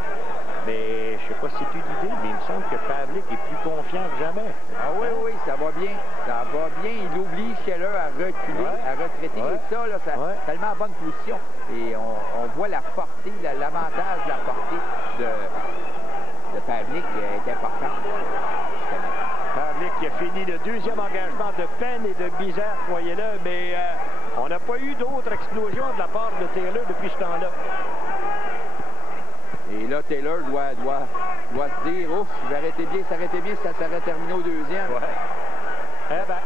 Mais je ne sais pas si tu l'idée, mais il me semble que Pavlik est plus confiant que jamais. Ah oui, oui, ça va bien. Ça va bien. Il oblige Keller à reculer, à retraiter. Et ça, là, ça tellement en bonne position. Et on voit la portée, l'avantage de la portée de Pavlik est important. Pavlik qui a fini le deuxième engagement de peine et de misère, croyez-le, mais on n'a pas eu d'autres explosions de la part de Taylor depuis ce temps-là. Et là, Taylor doit se dire, ouf, ça aurait été bien si ça s'aurait terminé au deuxième. Ouais. Eh ben,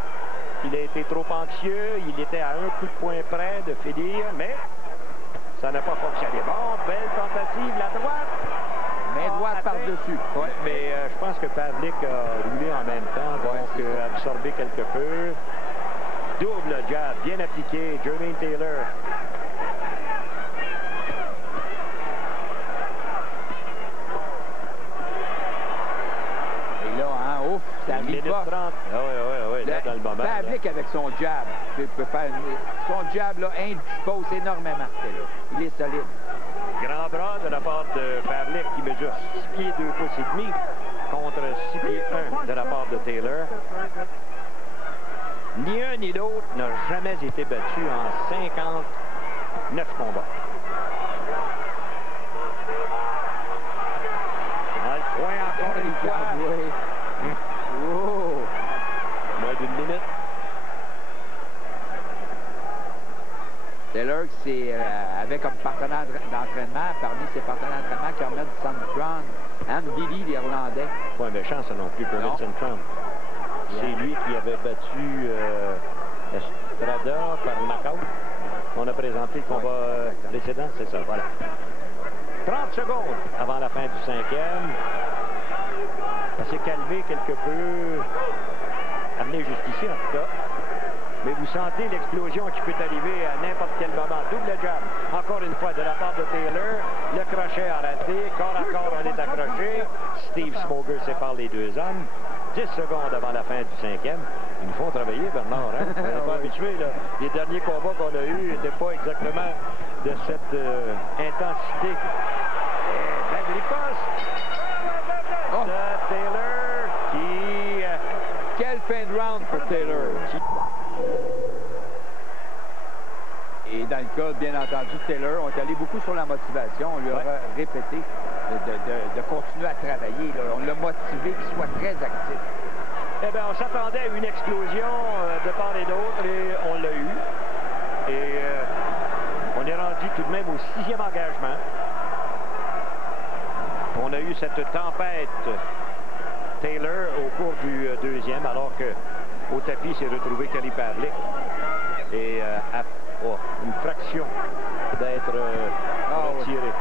il a été trop anxieux, il était à un coup de poing près de finir, mais ça n'a pas fonctionné. Bon, belle tentative, la droite. Main droite par-dessus. Ouais, mais je pense que Pavlik a roulé en même temps, donc absorbé quelque peu. Double jab, bien appliqué, Jermaine Taylor. Ça arrive pas. Oui, là, dans le moment. Pavlik avec son jab. Peut faire son jab, là, indispose énormément. Il est solide. Grand bras de la part de Pavlik qui mesure 6 pieds 2 pouces et demi contre 6 pieds 1 de la part de Taylor. Ni un ni l'autre n'a jamais été battu en 59 combats. Dans le coin encore une fois. Oh. Moins d'une minute. Taylor, c'est avec comme partenaire d'entraînement, parmi ses partenaires d'entraînement, Kermit Sandstrom, Anne Billy, l'Irlandais. Pas méchant, ça non plus, Kermit Sandstrom. C'est lui qui avait battu Estrada par Macao. On a présenté le combat précédent, c'est ça, voilà. 30 secondes avant la fin du 5e. Ça s'est calmé quelque peu. Amené jusqu'ici, en tout cas. Mais vous sentez l'explosion qui peut arriver à n'importe quel moment. Double jab, encore une fois, de la part de Taylor. Le crochet a raté. Corps à corps, on est accroché. Steve Smoger sépare les deux hommes. 10 secondes avant la fin du 5e. Ils nous font travailler, Bernard. Hein? On n'est pas habitué. Là. Les derniers combats qu'on a eus n'étaient pas exactement de cette intensité. Et belle riposte de Taylor qui... Quelle fin de round pour Taylor. Et dans le cas, bien entendu, Taylor, on est allé beaucoup sur la motivation. On lui a répété de continuer à travailler. Là. On l'a motivé qu'il soit très actif. Eh bien, on s'attendait à une explosion de part et d'autre et on l'a eu. Et on est rendu tout de même au 6e engagement. On a eu cette tempête Taylor au cours du 2e, alors que au tapis s'est retrouvé Kelly Pavlik. Et à une fraction d'être retiré.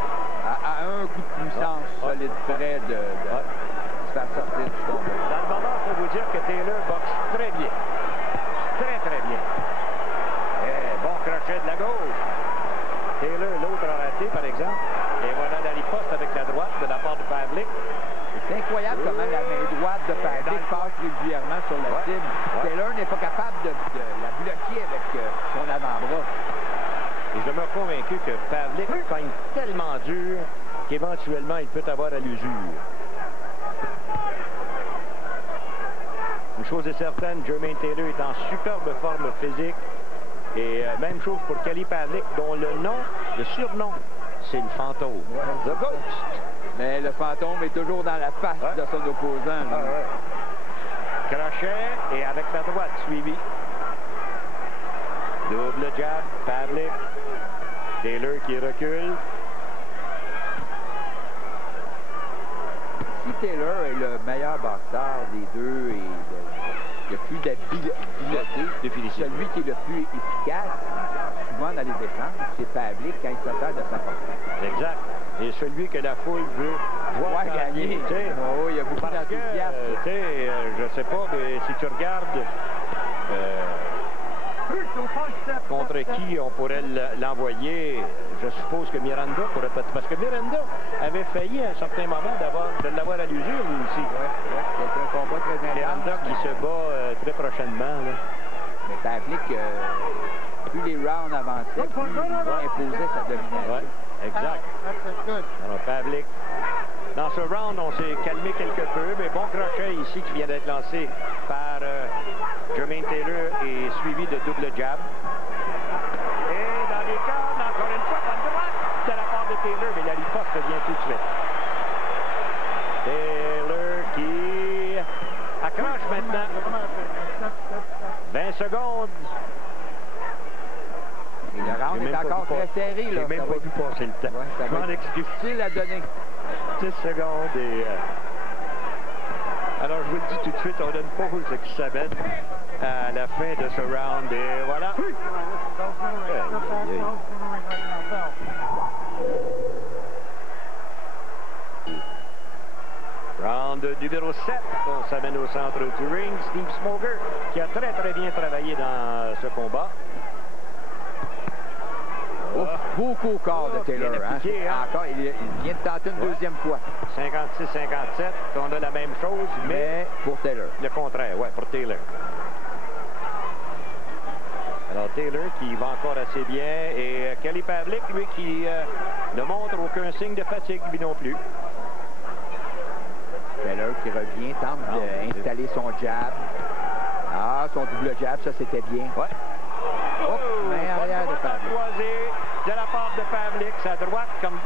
À un coup de puissance solide près de se faire sortir du combat. Dans le moment, il faut vous dire que Taylor boxe très bien. Très, très bien. Et bon crochet de la gauche. Taylor, l'autre a raté, par exemple. Et voilà la riposte avec la droite de la part de Pavlik. C'est incroyable comment la main droite de Pavlik passe régulièrement sur la cible. Taylor n'est pas capable de la bloquer avec son avant-bras. Et je demeure convaincu que Pavlik cogne tellement dur qu'éventuellement il peut avoir à l'usure. Une chose est certaine, Jermaine Taylor est en superbe forme physique. Et même chose pour Kelly Pavlik, dont le surnom, c'est le fantôme. The Ghost. Mais le fantôme est toujours dans la face de son opposant. Crochet et avec la droite suivi. Double jab, Pavlik. Taylor qui recule. Si Taylor est le meilleur boxeur des deux et le plus d'habileté, celui qui est le plus efficace, souvent dans les échanges, c'est Pavlik quand il se sert de sa force. Exact. Et celui que la foule veut voir gagner. Oh, il y a beaucoup d'enthousiasme. Je ne sais pas, mais si tu regardes contre qui on pourrait l'envoyer, je suppose que Miranda pourrait peut-être... Parce que Miranda avait failli à un certain moment de l'avoir à l'usure, lui aussi. C'est un combat très intense. Miranda qui se bat très prochainement. Là. Mais Pavlik, plus les rounds avançaient, plus il imposait sa domination. Exact. Alors, Pavlik. Dans ce round, on s'est calmé quelque peu, mais bon crochet ici qui vient d'être lancé par Jermaine Taylor et suivi de double jab. Et dans les cordes, encore une fois, bonne droite de la part de Taylor, mais la riposte vient tout de suite. Taylor qui accroche maintenant. 20 secondes. Et le round est encore très serré. J'ai même pas vu passer le temps. Je m'en excuse. Difficile à donner. 10 secondes et... Alors, je vous le dis tout de suite, on a une pause qui s'amène à la fin de ce round. Et voilà. Round numéro 7. On s'amène au centre du ring. Steve Smoger qui a très, très bien travaillé dans ce combat. Beaucoup au corps de Taylor. Encore, il vient de tenter une deuxième fois. 56-57, on a la même chose, mais pour Taylor. Le contraire, pour Taylor. Alors Taylor qui va encore assez bien et Kelly Pavlik, lui, qui ne montre aucun signe de fatigue, lui non plus. Taylor qui revient, tente d'installer son jab. Son double jab, ça c'était bien. Main arrière de Pavlik. De la part de Pavlik, sa droite, comme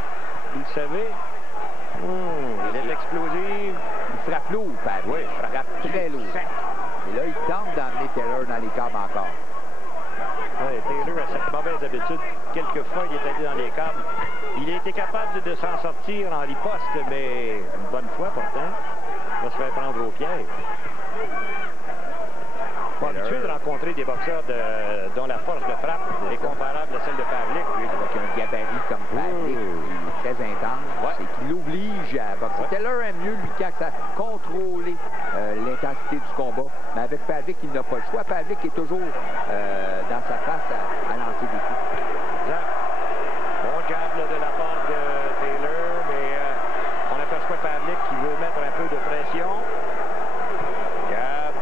vous le savez, elle est explosive. Il frappe lourd, Pavlik. Oui, il frappe très lourd. Et là, il tente d'emmener Taylor dans les câbles encore. Oui, Taylor a cette mauvaise habitude. Quelquefois, il est allé dans les câbles. Il a été capable de s'en sortir en riposte, mais une bonne fois pourtant, il va se faire prendre au piège. Pas habitué de rencontrer des boxeurs dont la force de frappe est comparable à celle de Pavlik. Avec un gabarit comme Pavlik, qui est très intense et qui l'oblige à boxer. Taylor aime mieux, lui, quand ça contrôler l'intensité du combat. Mais avec Pavlik, il n'a pas le choix. Pavlik est toujours dans sa face à lancer des coups. Exact. Bon jab là, de la part de Taylor, mais on aperçoit Pavlik qui veut mettre un peu de pression. Jab,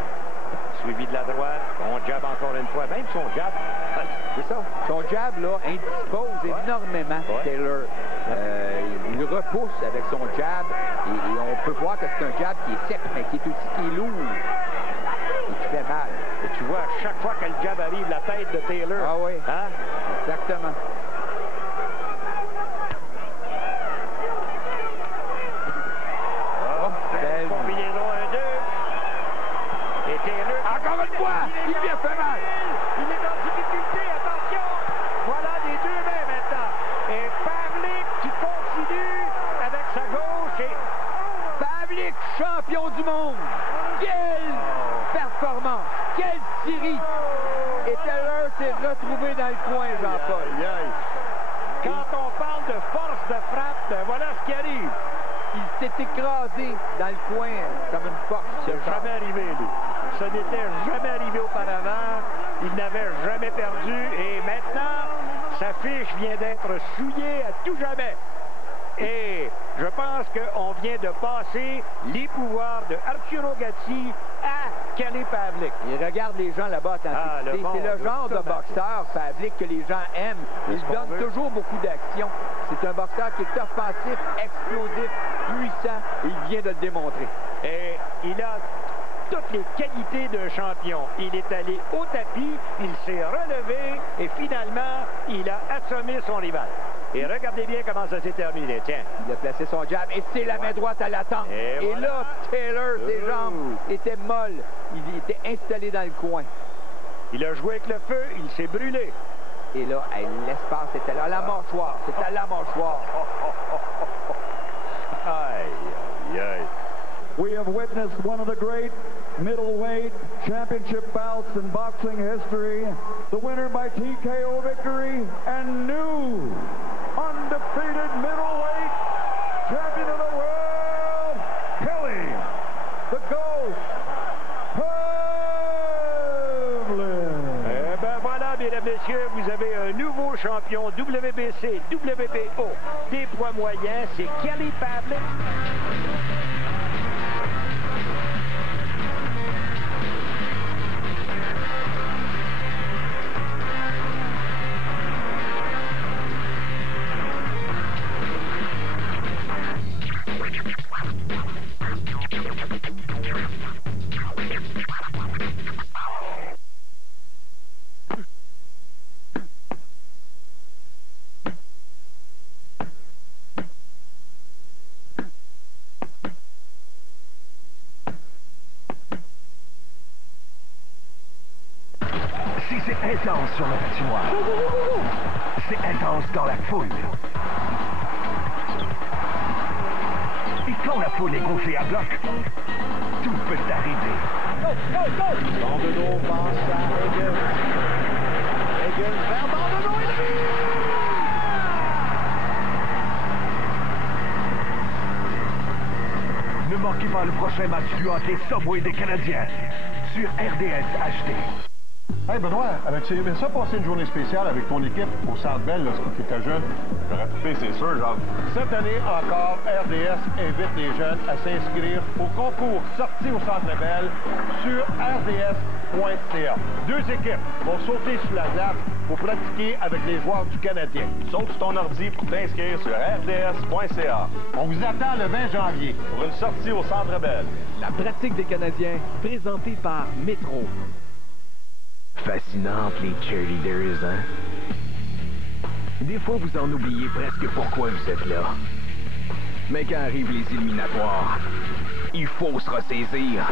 suivi de la droite. Bon jab encore une fois. Même son jab, c'est ça. Son jab, là, indispose énormément Taylor. Il repousse avec son jab et on peut voir que c'est un jab qui est sec, mais qui est lourd et qui fait mal. Et tu vois, à chaque fois que le jab arrive, la tête de Taylor. Ah oui, hein? Exactement. Belle combinaison 1-2. Et Taylor... Encore une fois! Il lui a fait mal! Il est en difficulté, attention! Voilà les deux mains maintenant. Et Pavlik qui continue avec sa gauche et... Pavlik, champion du monde! Quelle performance! Quelle série! Et Taylor s'est retrouvé dans le coin, Jean-Paul. Quand on parle de force de frappe, ben voilà ce qui arrive. Il s'est écrasé dans le coin comme une force. C'est jamais arrivé, lui. Ce n'était jamais arrivé auparavant. Il n'avait jamais perdu. Et maintenant, sa fiche vient d'être souillée à tout jamais. Et je pense qu'on vient de passer les pouvoirs de Arturo Gatti à Kelly Pavlik. Il regarde les gens là-bas attentivement. C'est le genre de boxeur, Pavlik, que les gens aiment. Il donne toujours beaucoup d'action. C'est un boxeur qui est offensif, explosif, puissant. Et il vient de le démontrer. Et il a toutes les qualités d'un champion. Il est allé au tapis, il s'est relevé et finalement, il a assommé son rival. Et regardez bien comment ça s'est terminé. Tiens. Il a placé son jab et c'est la main droite à l'attente. Et voilà. Là, Taylor, ses jambes étaient molles. Il était installé dans le coin. Il a joué avec le feu, il s'est brûlé. Et là, l'espace était là, à la mâchoire. C'était à la mâchoire. Aïe, aïe, aïe. We have witnessed one of the great middleweight championship bouts in boxing history. The winner by TKO victory and new undefeated middleweight champion of the world, Kelly, the Ghost Pavlik. Eh ben voilà, mesdames, messieurs, vous avez un nouveau champion WBC, WBO des poids moyens, c'est Kelly Pavlik. C'est intense sur la patinoire. C'est intense dans la foule. Et quand la foule est gonflée à bloc, tout peut arriver. Bandeno passe à Higgins. Higgins vers Bandeno et le but! Ne manquez pas le prochain match du hockey Subway des Canadiens sur RDS HD. Hey Benoît, avais-tu aimé ça passer une journée spéciale avec ton équipe au Centre Bell lorsque tu étais jeune? J'aurais trippé, c'est sûr, genre. Cette année encore, RDS invite les jeunes à s'inscrire au concours Sortie au Centre Bell sur rds.ca. Deux équipes vont sauter sur la glace pour pratiquer avec les joueurs du Canadien. Saute sur ton ordi pour t'inscrire sur rds.ca. On vous attend le 20 janvier pour une sortie au Centre Bell. La pratique des Canadiens, présentée par Métro. Fascinante, les cheerleaders, hein? Des fois, vous en oubliez presque pourquoi vous êtes là. Mais quand arrivent les éliminatoires, il faut se ressaisir.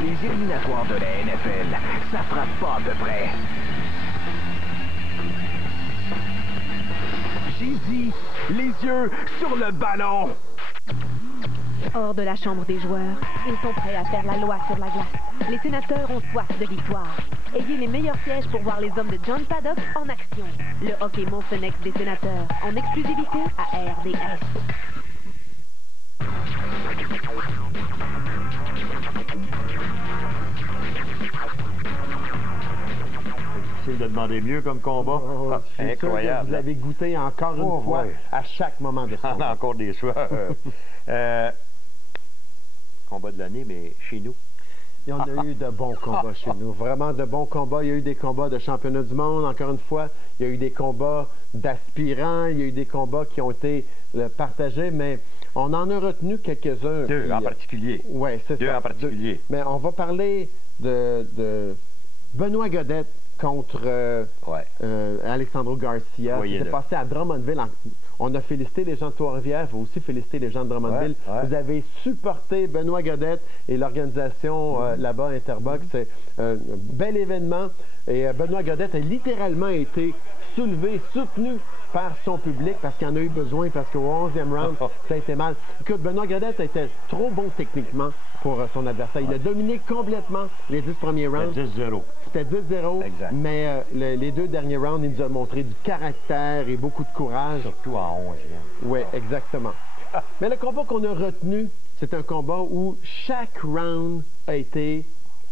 Les éliminatoires de la NFL, ça frappe pas à peu près. J'ai dit, les messieurs, sur le ballon! Hors de la chambre des joueurs, ils sont prêts à faire la loi sur la glace. Les sénateurs ont soif de victoire. Ayez les meilleurs sièges pour voir les hommes de John Paddock en action. Le hockey Monsonex des sénateurs, en exclusivité à RDS. C'est difficile de demander mieux comme combat. Incroyable. Vous avez goûté encore une fois à chaque moment de ce On a encore des choix. Combat de l'année, mais chez nous. Il y en a eu de bons combats chez nous. Vraiment de bons combats. Il y a eu des combats de championnat du monde, encore une fois. Il y a eu des combats d'aspirants. Il y a eu des combats qui ont été partagés, mais on en a retenu quelques-uns. Deux en particulier. Oui, c'est ça. Deux en particulier. Mais on va parler de Benoît Godette contre Alexandro Garcia. C'est passé à Drummondville. On a félicité les gens de Trois-Rivières. Il faut aussi féliciter les gens de Drummondville. Vous avez supporté Benoît Godette et l'organisation là-bas, Interbox. C'est un bel événement. Et Benoît Godette a littéralement été soulevé, soutenu par son public parce qu'il en a eu besoin, parce qu'au 11e round, ça a été mal. Écoute, Benoît Godette était trop bon techniquement pour son adversaire. Il a dominé complètement les 10 premiers rounds. C'était 10-0. C'était 10-0, mais les deux derniers rounds, il nous a montré du caractère et beaucoup de courage. Surtout en 11e. Oui, exactement. Mais le combat qu'on a retenu, c'est un combat où chaque round a été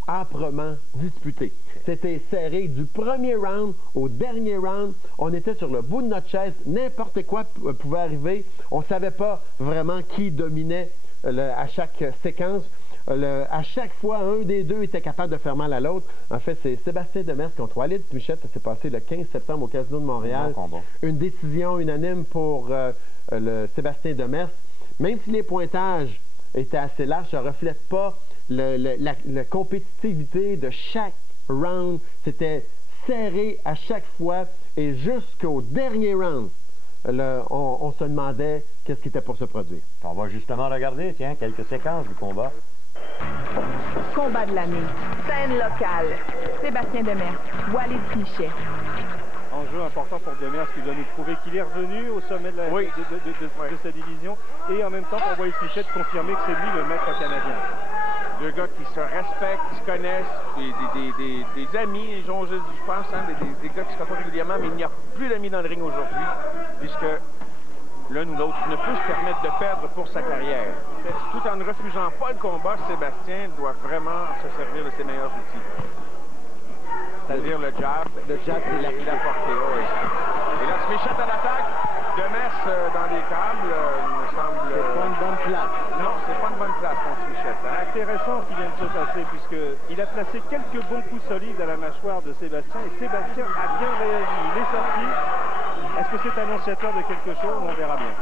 âprement disputé. C'était serré du premier round au dernier round. On était sur le bout de notre chaise. N'importe quoi pouvait arriver. On ne savait pas vraiment qui dominait à chaque séquence. À chaque fois, un des deux était capable de faire mal à l'autre. En fait, c'est Sébastien Demers contre Walid Smichet. Ça s'est passé le 15 septembre au Casino de Montréal. Une décision unanime pour le Sébastien Demers. Même si les pointages étaient assez larges, ça ne reflète pas la compétitivité de chaque round. C'était serré à chaque fois et jusqu'au dernier round, on se demandait qu'est-ce qui était pour se produire. On va justement regarder, tiens, quelques séquences du combat. Combat de l'année. Scène locale. Sébastien Demers, Walid Smichet. Enjeu important pour Demers qui doit nous prouver qu'il est revenu au sommet de, de sa division et en même temps pour Walid Smichet de confirmer que c'est lui le maître canadien. Deux gars qui se respectent, qui se connaissent, des amis, je pense, hein, des gars qui se rencontrent régulièrement, mais il n'y a plus d'amis dans le ring aujourd'hui, puisque l'un ou l'autre ne peut se permettre de perdre pour sa carrière. Tout en ne refusant pas le combat, Sébastien doit vraiment se servir de ses meilleurs outils. C'est-à-dire le jab. Le jab, c'est la portée. Et là, Smichet à l'attaque. Demers dans les câbles, me semble... C'est pas une bonne place. Non, c'est pas une bonne place contre Smichet. Hein? Intéressant ce qui vient de se passer, puisqu'il a placé quelques bons coups solides à la mâchoire de Sébastien, et Sébastien a bien réagi. Il est sorti. Est-ce que c'est annonciateur de quelque chose? On verra bien.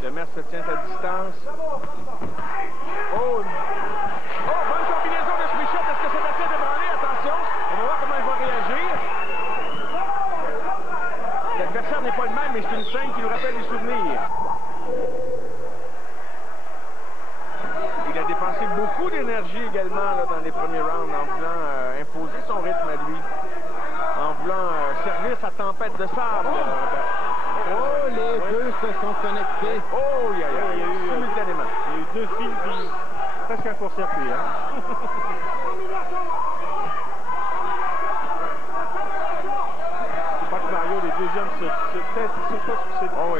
Demers se tient à distance. Oh, bonne combinaison de Smichet. Est-ce que Sébastien est ébranlé? Attention, on va voir comment il va réagir. L'adversaire n'est pas le même, mais c'est une scène qui nous rappelle des souvenirs. Il a dépensé beaucoup d'énergie également là, dans les premiers rounds en voulant imposer son rythme à lui. En voulant servir sa tempête de sable. Oh, les deux se sont connectés. Oh, il y a eu simultanément. Il y a eu deux fils, puis presque un court-circuit. Hein? Mario, les deuxièmes c'est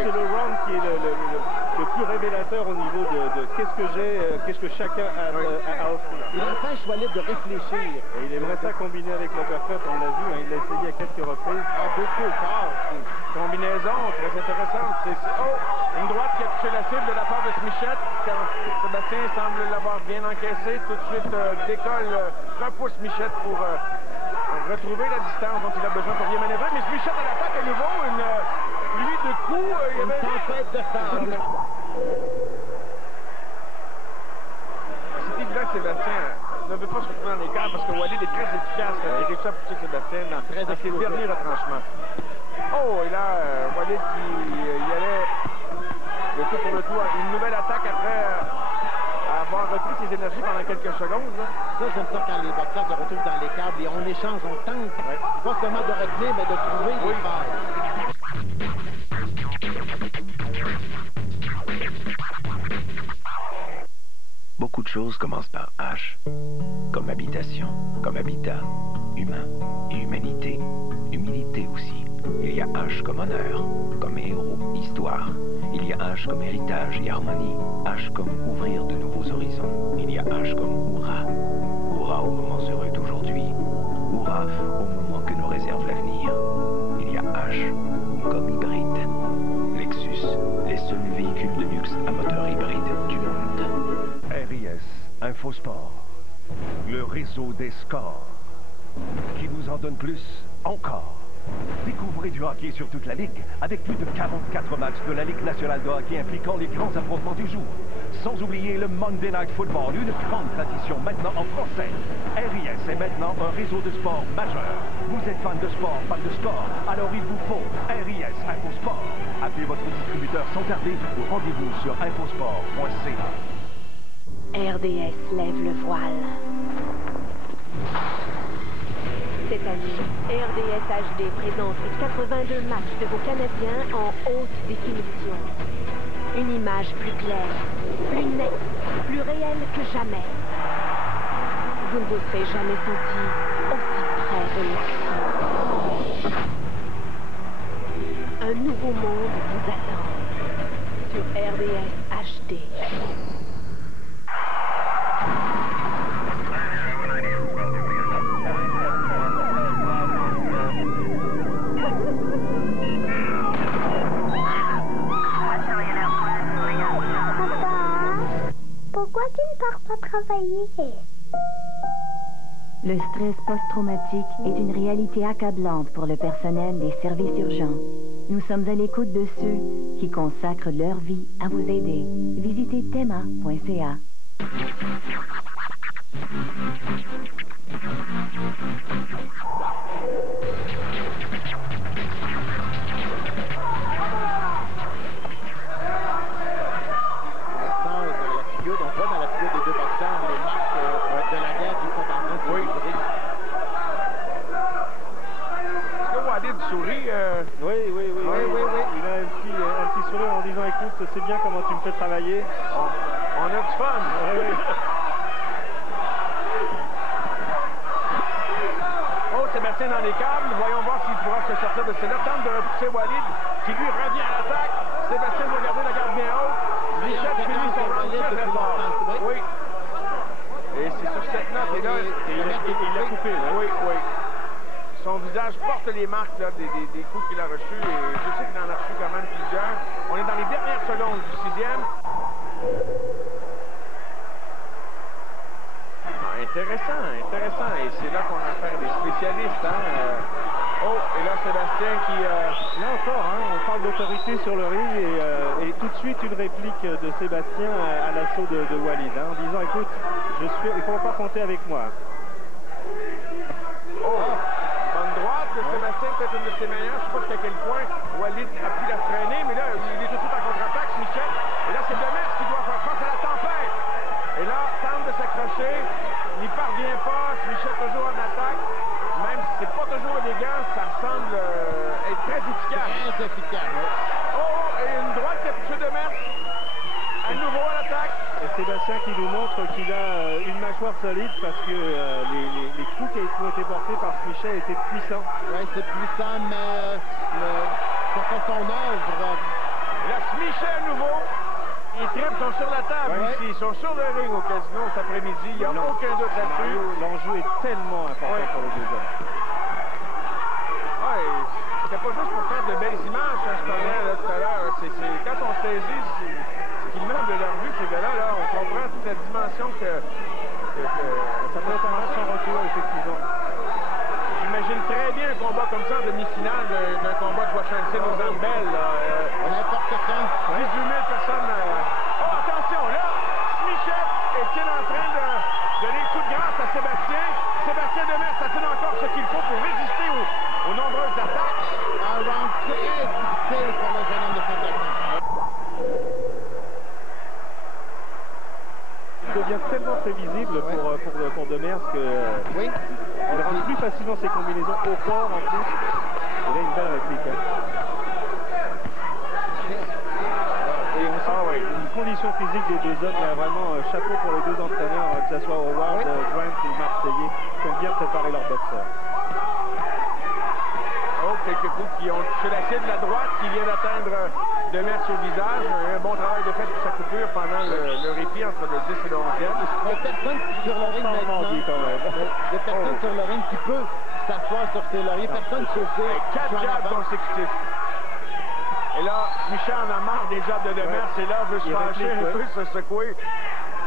le round qui est le plus révélateur au niveau de qu'est-ce que chacun a à offrir. Il empêche Walid de réfléchir. Et il aimerait ça combiner avec l'uppercut, on l'a vu, hein, il l'a essayé à quelques reprises. Beaucoup fort. Combinaison très intéressante. Une droite qui a touché la cible de la part de Smichet. Sébastien semble l'avoir bien encaissé. Tout de suite décolle, repousse Smichet pour retrouver la distance dont il a besoin pour bien manœuvrer. Mais Smichet à l'attaque à nouveau, une pluie de coups. Une tempête de sable. C'est évident que Sébastien ne veut pas se retrouver dans les cadres parce que Walid est très efficace quand il réussit à pousser Sébastien dans ses derniers retranchements. Oh, et là, Walid qui y allait le tout pour le tout. Une nouvelle attaque après avoir repris ses énergies pendant quelques secondes. Là. Ça, j'aime ça quand les boxeurs se retrouvent dans les câbles et on échange, on tente. Pas seulement de retenir, mais de trouver des failles. Beaucoup de choses commencent par H. Comme habitation, comme habitat, humain et humanité. Humilité aussi. Il y a H comme honneur, comme héros, histoire. Il y a H comme héritage et harmonie. H comme ouvrir de nouveaux horizons. Il y a H comme hurrah. Hurrah aux moments heureux d'aujourd'hui. Hurrah au moment que nous réserve l'avenir. Il y a H comme hybride. Lexus, les seuls véhicules de luxe à moteur hybride du monde. RIS Infosport, le réseau des scores, qui vous en donne plus encore. Découvrez du hockey sur toute la Ligue, avec plus de 44 matchs de la Ligue nationale de hockey impliquant les grands affrontements du jour. Sans oublier le Monday Night Football, une grande tradition maintenant en français. RIS est maintenant un réseau de sport majeur. Vous êtes fan de sport, fan de score, alors il vous faut RIS Infosport. Appelez votre distributeur sans tarder ou rendez-vous sur infosport.ca. RDS lève le voile. Cette année, RDS HD présente 82 matchs de vos Canadiens en haute définition. Une image plus claire, plus nette, plus réelle que jamais. Vous ne vous serez jamais senti aussi près de l'action. Un nouveau monde vous attend sur RDS HD. Pourquoi tu ne pars pas travailler? Le stress post-traumatique est une réalité accablante pour le personnel des services urgents. Nous sommes à l'écoute de ceux qui consacrent leur vie à vous aider. Visitez tema.ca. Oui. Il a un petit sourire en disant, écoute, c'est bien comment tu me fais travailler. On a du fun. Oui. Oh, Sébastien dans les câbles. Voyons voir s'il pourra se sortir de cela. Tente de repousser Walid, qui lui revient à l'attaque. Sébastien doit garder la garde bien haute. Michel finit son round très fort. Oui. Et c'est sur cette note. Et là, il l'a coupé. Oui. Son visage porte les marques là, des coups qu'il a reçus. Et je sais qu'il en a reçu quand même plusieurs. On est dans les dernières secondes du 6e. Intéressant. Et c'est là qu'on a affaire des spécialistes. Oh, et là, Sébastien qui... Là encore, on parle d'autorité sur le ring et tout de suite une réplique de Sébastien à l'assaut de Walid, en disant, écoute, il ne faut pas compter avec moi. Oh! Droite de Sébastien, peut-être une de ses meilleures. Je ne sais pas jusqu'à quel point Walid a pu la freiner, mais là, il est tout de suite en contre-attaque, Michel. Et là, c'est Demers qui doit faire face à la tempête. Et là, tente de s'accrocher. Il n'y parvient pas. Michel toujours en attaque. Même si c'est pas toujours élégant, ça semble être très efficace. Très efficace, oui. Oh, et une droite qui a touché Demers. À nouveau à l'attaque. Et Sébastien qui nous montre qu'il a une mâchoire solide parce que les coups qui ont été portés par Michel étaient puissants. Oui, c'est puissant, mais ça fait son œuvre. Là, Michel à nouveau. Les tripes sont sur la table ici. Ils sont sur le ring au casino cet après-midi. Il n'y a aucun doute là-dessus. L'enjeu est tellement important pour les deux hommes. Oui, c'était pas juste pour faire de belles images, je parlais là, tout à l'heure. Quand on saisit ce qu'ils mènent de leur vue, ces gars-là, on comprend toute la dimension que ça peut être un match en retour, effectivement. J'imagine très bien un combat comme ça en demi-finale d'un combat de Washington aux Zambelles. N'importe quand. 18 000 personnes. Oh, attention, là, Michel est-il en train de donner le coup de grâce à Sébastien? Sébastien Demers a-t-il encore ce qu'il faut pour résister aux nombreuses attaques? Un round très difficile pour le jeune homme de Saint-Denis. Il devient tellement prévisible pour Demers que il rend plus facilement ses combinaisons au corps en plus. Il a une belle réplique. Et on sent une condition condition physique des deux hommes, il y a vraiment chapeau pour les deux entraîneurs, que ce soit Howard, Grant ou Marseillais, qui ont bien préparé leurs boxeurs. Oh, quelques coups qui ont touché la cible de la droite, qui vient d'atteindre Demers au visage. Un bon travail de fait pour sa coupure pendant le répit entre le 10 et le 11e. Il y a personne sur le ring maintenant. Il y a personne sur le ring qui peut s'asseoir sur ses lauriers. Personne ne peut faire 4 jabs consécutifs. Et là, Michel en a marre des jabs de Demers. Et là, veut se fâcher un peu, se secouer.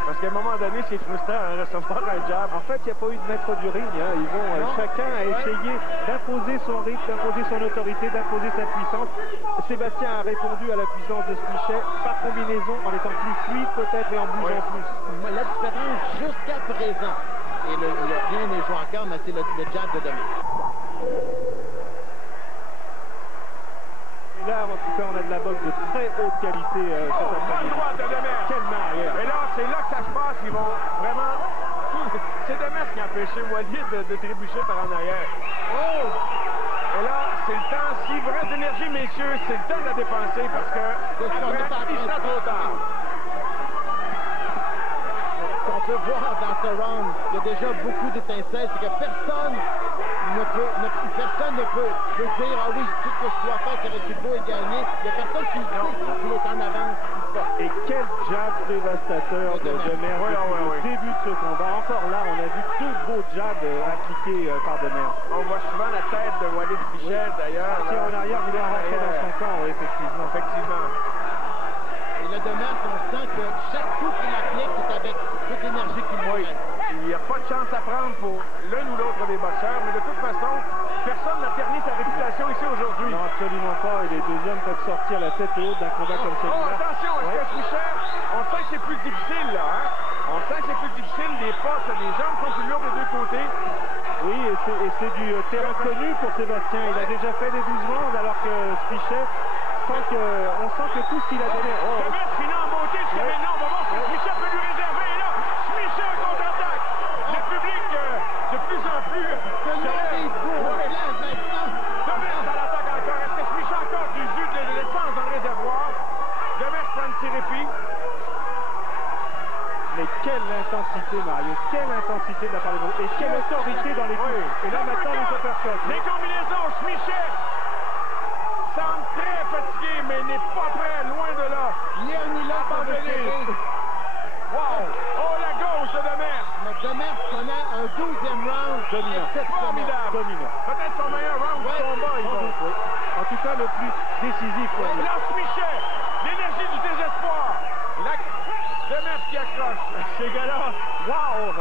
Parce qu'à un moment donné, c'est frustrant de recevoir un jab. En fait, il n'y a pas eu de maître du ring. Hein. Ils vont, chacun a essayé d'imposer son rythme, d'imposer son autorité, d'imposer sa puissance. Sébastien a répondu à la puissance de Smichet par combinaison, en étant plus fluide peut-être et en bougeant plus. La différence jusqu'à présent, et rien n'est joué encore, mais c'est le jab de Demers. Et là, en tout cas, on a de la boxe de très haute qualité. Bonne droite de Demers. Quelle main arrière. Et là, c'est là que ça se passe. Ils vont vraiment... C'est Demers qui a empêché Walid de trébucher par en arrière. Oh! Et là, c'est le temps. S'il vous reste d'énergie, messieurs, c'est le temps de la dépenser parce que après, il sera trop tard. Ce qu'on peut voir dans ce round, il y a déjà beaucoup d'étincelles. C'est que personne ne peut dire « Ah oui, tout ce que je dois faire, c'est rester beau et gagner ». Il n'y a personne qui sait qu'il est en avance ou pas. Et quel jab dévastateur de Demers depuis le début de ce combat. Encore là, on a vu deux beaux jabs appliqués par Demers. On voit souvent la tête de Walid Pichel, d'ailleurs. En arrière, il est rentré dans son camp, effectivement. Et le Demers, on sent que chaque coup qu'il applique, c'est avec toute l'énergie qu'il lui reste. Il n'y a pas de chance à prendre pour l'un ou l'autre des boxeurs, mais de toute façon, personne n'a terni sa réputation ici aujourd'hui. Non, absolument pas. Et les deux hommes peuvent sortir la tête haute d'un combat comme celui-là. Oh, attention, est-ce que Smichet, on sent que c'est plus difficile, là, hein? On sent que c'est plus difficile, les postes, les jambes sont plus lourdes des deux côtés. Oui, et c'est du terrain connu pour Sébastien. Il a déjà fait les 12 rounds, alors que Smichet, on sent que tout ce qu'il a donné... Demers finit en beauté, non, on va voir ce que Smichet peut lui réserver. Et là, Smichet contre-attaque. Le public, de plus en plus... Demers à l'attaque encore. Est-ce que Smichet a encore du jus de l'essence dans le réservoir? Demers prend un petit répit. Mais quelle intensité, Mario. Quelle intensité de la part des autres. Et quelle autorité dans les coups. Et là, maintenant, les uppercuts. Les combinaisons, Smichet semble très fatigué, mais n'est pas prêt, loin de là. Abandonné. Wow! Oh, la gauche de Demers. Mais Demers connaît un 12e round formidable. Peut-être son meilleur round du combat, En tout cas, le plus décisif pour lui. Là, Smichet, l'énergie du désespoir. Demers qui accroche. Ces gars-là, wow!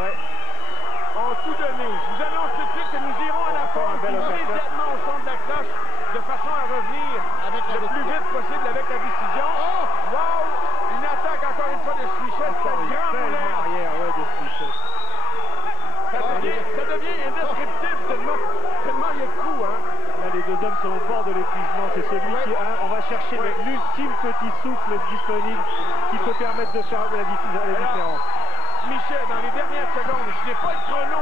Ont tout donné. Je vous annonce tout de suite que nous irons à la pause immédiatement au son de la cloche de façon à revenir le plus vite possible avec la décision. Oh! Wow! Une attaque encore une fois de Smichet. C'est un grand moulin. Arrière, de Smichet. Ça devient indescriptible tellement il est fou, hein? Là, les deux hommes sont au bord de l'épuisement. C'est celui qui, on va chercher l'ultime petit souffle disponible qui peut permettre de faire la différence. Smichet, dans les dernières secondes, je n'ai pas le chrono.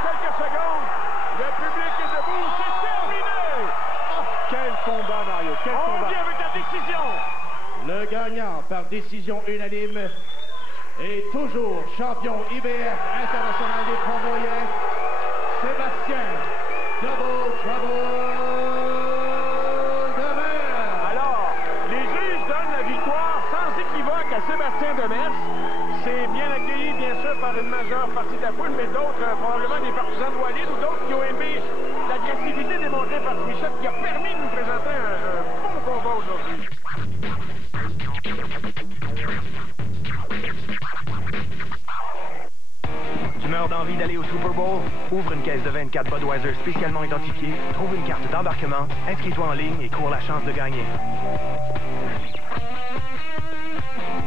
Quelques secondes, le public est debout, c'est terminé! Quel combat, Mario, quel combat! On vient avec la décision! Le gagnant par décision unanime est toujours champion IBF international des poids moyens, Sébastien Double Trouble Demers. Alors, les juges donnent la victoire sans équivoque à Sébastien Demers. C'est bien accueilli, bien sûr, par une majeure partie de la foule, mais d'autres, probablement des partisans de Walid ou d'autres qui ont aimé l'agressivité démontrée par Smichet, qui a permis de nous présenter un bon combat aujourd'hui. Tu meurs d'envie d'aller au Super Bowl? Ouvre une caisse de 24 Budweiser spécialement identifiée, trouve une carte d'embarquement, inscris-toi en ligne et cours la chance de gagner.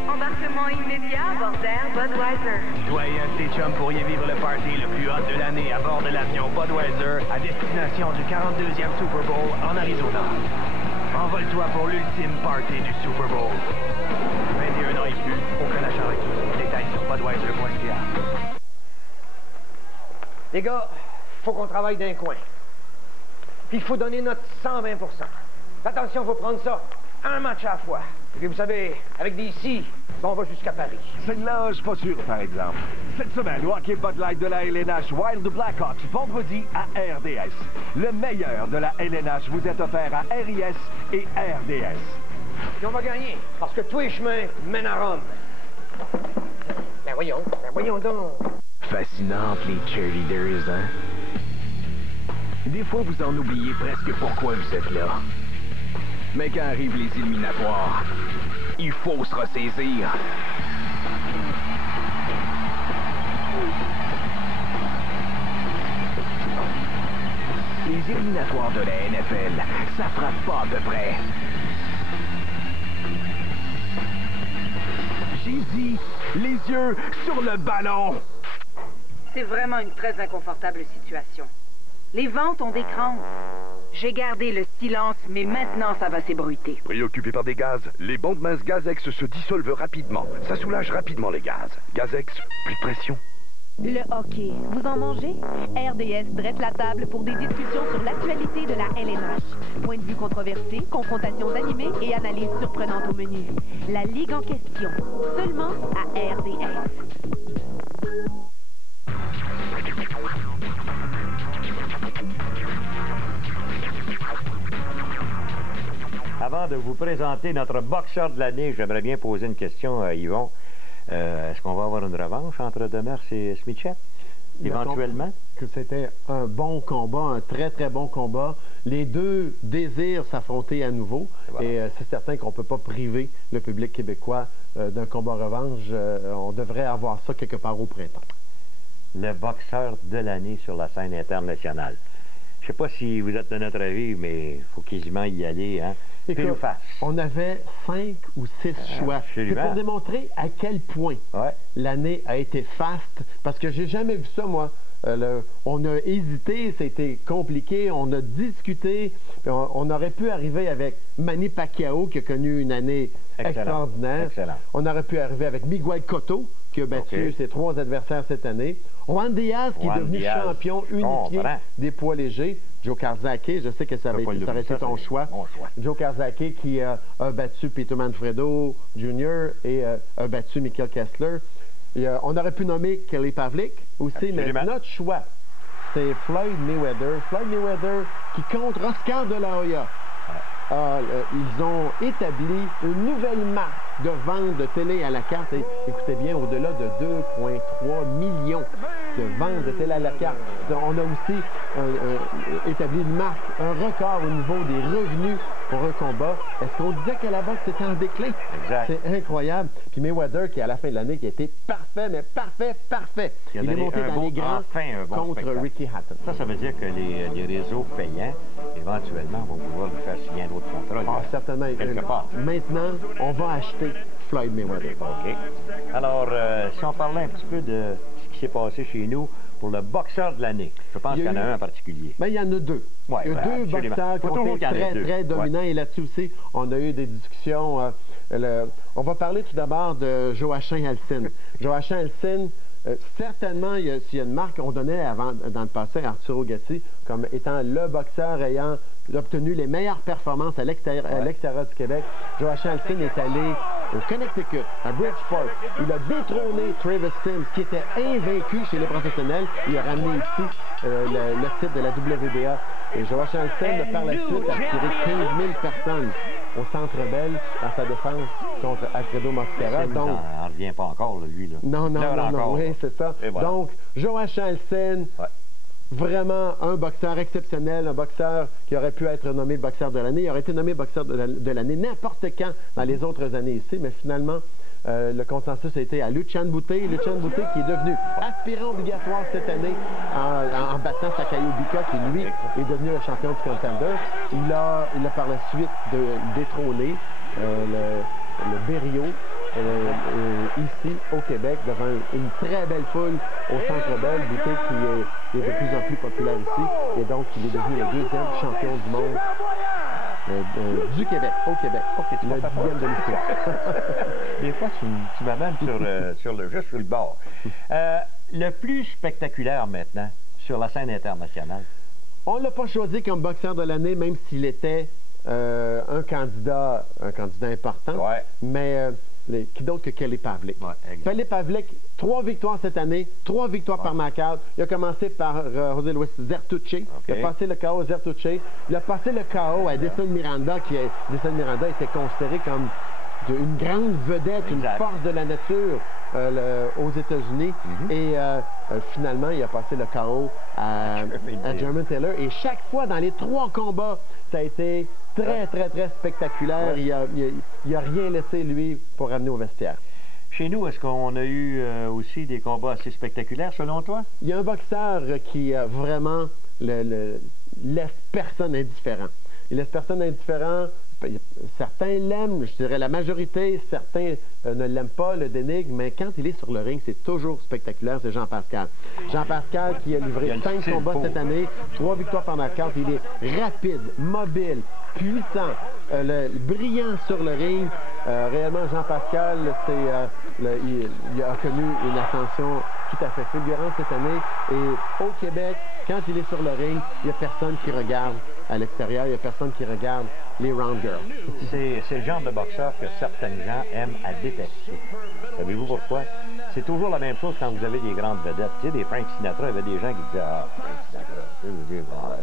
Embarquement immédiat à bord d'Air Budweiser. Toi et un de tes chums pourriez vivre le party le plus hot de l'année à bord de l'avion Budweiser à destination du 42e Super Bowl en Arizona. Envole-toi pour l'ultime party du Super Bowl. 21 ans et plus, aucun achat requis. Détails sur budweiser.ca. Les gars, faut qu'on travaille d'un coin. Puis il faut donner notre 120%. Attention, il faut prendre ça un match à la fois. Et puis, vous savez, avec des scies, on va jusqu'à Paris. Celle-là, je suis pas sûr, par exemple. Cette semaine, au hockey Bud Light de la LNH Wild Blackhawks, vendredi à RDS. Le meilleur de la LNH vous est offert à RIS et RDS. Puis on va gagner, parce que tous les chemins mènent à Rome. Ben voyons donc. Fascinante, les cheerleaders, hein? Des fois, vous en oubliez presque pourquoi vous êtes là. Mais quand arrivent les éliminatoires, il faut se ressaisir. Les éliminatoires de la NFL, ça frappe pas de près. J'ai dit, les yeux sur le ballon. C'est vraiment une très inconfortable situation. Les ventes ont des crampes. J'ai gardé le silence, mais maintenant ça va s'ébruiter. Préoccupé par des gaz, les bandes minces Gazex se dissolvent rapidement. Ça soulage rapidement les gaz. Gazex, plus de pression. Le hockey, vous en mangez? RDS dresse la table pour des discussions sur l'actualité de la LNH. Point de vue controversé, confrontations animées et analyses surprenantes au menu. La Ligue en question, seulement à RDS. Avant de vous présenter notre boxeur de l'année, j'aimerais bien poser une question à Yvon. Est-ce qu'on va avoir une revanche entre Demers et Smith-Shep, éventuellement? Que c'était un bon combat, un très, très bon combat. Les deux désirent s'affronter à nouveau. Voilà. Et c'est certain qu'on ne peut pas priver le public québécois d'un combat revanche. On devrait avoir ça quelque part au printemps. Le boxeur de l'année sur la scène internationale. Je ne sais pas si vous êtes de notre avis, mais il faut quasiment y aller, hein? Écoute, on avait 5 ou 6 choix. C'est pour démontrer à quel point l'année a été faste, parce que j'ai jamais vu ça, moi. On a hésité, c'était compliqué, on a discuté, on aurait pu arriver avec Manny Pacquiao, qui a connu une année extraordinaire. On aurait pu arriver avec Miguel Cotto, qui a battu ses 3 adversaires cette année. Juan Diaz, qui est devenu champion unifié des poids légers. Joe Karzake, je sais que ça aurait été ton choix. Joe Karzake qui a battu Peter Manfredo Jr. et a battu Michael Kessler. Et, on aurait pu nommer Kelly Pavlik aussi, mais notre choix, c'est Floyd Mayweather. Floyd Mayweather qui contre Oscar de la Hoya. Ils ont établi une nouvelle marque de vente de télé à la carte. Et, écoutez bien, au-delà de 2,3 millions de ventes de télé à la carte. On a aussi établi une marque, un record au niveau des revenus pour un combat. Est-ce qu'on disait que la boxe était en déclin? C'est incroyable. Puis Mayweather, qui à la fin de l'année, qui a été parfait, mais parfait. Il est monté dans les grands contre Ricky Hatton. Ça veut dire que les réseaux payants, éventuellement, vont pouvoir lui faire signer un autre contrat. Certainement. Quelque part. Maintenant, on va acheter Floyd Mayweather. OK. Alors, si on parlait un petit peu de ce qui s'est passé chez nous pour le boxeur de l'année, je pense qu'il y en a un en particulier. Bien, il y en a deux. Il y a deux boxeurs qui ont été très dominants. Et là-dessus aussi, on a eu des discussions. On va parler tout d'abord de Joachim Alcine. Joachim Alcine, certainement, il y a une marque qu'on donnait avant, dans le passé à Arturo Gatti comme étant le boxeur ayant obtenu les meilleures performances à l'extérieur du Québec. Joachim Alcine est allé au Connecticut, à Bridgeport. Il a détrôné Travis Sims, qui était invaincu chez les professionnels. Il a ramené ici le titre de la WBA. Et Joachim Alcine, par la suite, a attiré 15 000 personnes au Centre Bell dans sa défense contre Alfredo Mosquera. Donc, on n'en revient pas encore, lui. Là. Non, oui, c'est ça. Voilà. Donc, Joachim Alcine, vraiment un boxeur exceptionnel, un boxeur qui aurait pu être nommé boxeur de l'année. Il aurait été nommé boxeur de l'année n'importe quand dans les autres années ici, mais finalement, le consensus a été à Luchan Boutet. Luchan Boutet qui est devenu aspirant obligatoire cette année en battant Sakayo Bika, qui lui est devenu le champion du contender. Il a par la suite détrôné le Berrio ici au Québec devant une très belle foule au Centre Bell. Boutet qui est de plus en plus populaire ici et donc il est devenu le 2e champion du monde du Québec, au Québec. Le 10e de l'histoire. Des fois, tu m'amènes juste sur le bord. Le plus spectaculaire maintenant sur la scène internationale? On ne l'a pas choisi comme boxeur de l'année, même s'il était un candidat important, mais qui d'autre que Kelly Pavlik? Kelly Pavlik, 3 victoires cette année, 3 victoires par knockout. Il a commencé par José Luis Zertuche. Il a passé le KO à Zertuche. Il a passé le KO à Edson Miranda, Edson Miranda était considéré comme une grande vedette, une force de la nature aux États-Unis. Et finalement, il a passé le KO à German Taylor. Et chaque fois, dans les 3 combats, ça a été très spectaculaire. Il n'a rien laissé, lui, pour ramener au vestiaire. Chez nous, est-ce qu'on a eu aussi des combats assez spectaculaires, selon toi? Il y a un boxeur qui vraiment laisse personne indifférent. Il laisse personne indifférent. Certains l'aiment, je dirais la majorité, certains ne l'aiment pas, le dénigrent, mais quand il est sur le ring, c'est toujours spectaculaire, c'est Jean Pascal. Jean Pascal qui a livré 5 combats cette année, 3 victoires par knockout, il est rapide, mobile, puissant, brillant sur le ring. Réellement, Jean Pascal, il a connu une ascension tout à fait fulgurante cette année. Et au Québec, quand il est sur le ring, il n'y a personne qui regarde à l'extérieur, il n'y a personne qui regarde les round girls. C'est le genre de boxeur que certaines gens aiment à détester. Savez-vous pourquoi? C'est toujours la même chose quand vous avez des grandes vedettes. Tu sais, des Frank Sinatra, il y avait des gens qui disaient « Ah, Frank Sinatra,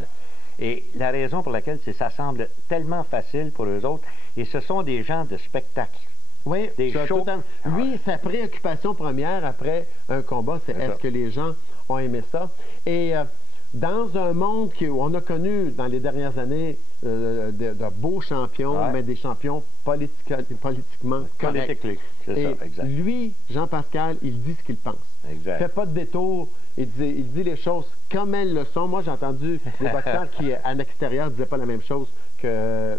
Et la raison pour laquelle c'est ça semble tellement facile pour eux autres, et ce sont des gens de spectacle. Oui, des shows. Lui, sa préoccupation première après un combat, c'est est-ce que les gens ont aimé ça? Et dans un monde où on a connu dans les dernières années de beaux champions, mais des champions politiquement corrects. Et lui, Jean Pascal, il dit ce qu'il pense. Il ne fait pas de détour. Il dit les choses comme elles le sont. Moi, j'ai entendu des boxeurs qui, à l'extérieur, ne disaient pas la même chose que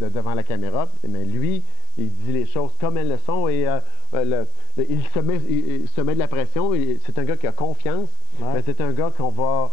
devant la caméra. Mais lui, il dit les choses comme elles le sont et il se met de la pression. C'est un gars qui a confiance, mais c'est un gars qu'on va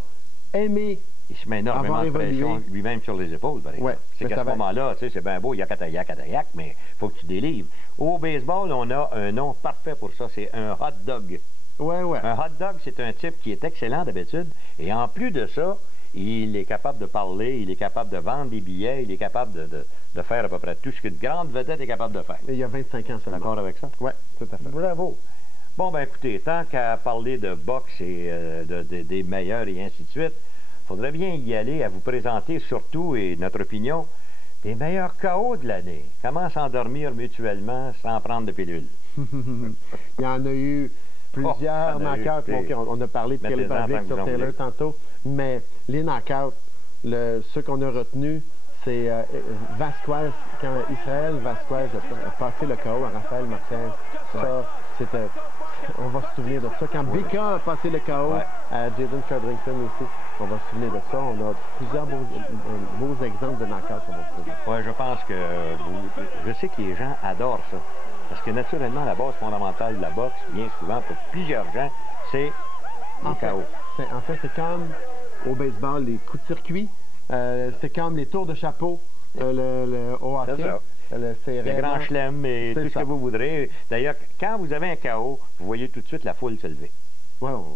aimer. Il se met énormément de pression lui-même sur les épaules, par exemple. C'est qu'à ce moment-là, tu sais, c'est bien beau, yakatak, mais il faut que tu délivres. Au baseball, on a un nom parfait pour ça, c'est un hot dog. Un hot dog, c'est un type qui est excellent d'habitude, et en plus de ça, il est capable de parler, il est capable de vendre des billets, il est capable de faire à peu près tout ce qu'une grande vedette est capable de faire. Et il y a 25 ans seulement. D'accord avec ça? Oui, tout à fait. Bravo. Bon, ben écoutez, tant qu'à parler de boxe et des meilleurs et ainsi de suite, il faudrait bien y aller à vous présenter surtout, et notre opinion, des meilleurs KO de l'année. Comment s'endormir mutuellement sans prendre de pilule? Il y en a eu plusieurs knockouts. On a parlé de Kelly Pavlik sur Taylor tantôt, mais les knockouts, ceux qu'on a retenus, c'est Vasquez, quand Israël Vasquez a passé le KO à Rafael Marquez. Ça, c'était... On va se souvenir de ça. Quand Bika a passé le KO à Jason Codrington aussi, on va se souvenir de ça. On a plusieurs beaux exemples de knockouts qu'on va se souvenir. Oui, je pense que je sais que les gens adorent ça. Parce que naturellement, la base fondamentale de la boxe, bien souvent, pour plusieurs gens, c'est le KO. En fait, c'est comme au baseball, les coups de circuit. C'est comme les tours de chapeau au hockey. Le grand chelem et tout ce que vous voudrez. D'ailleurs, quand vous avez un KO, vous voyez tout de suite la foule se lever.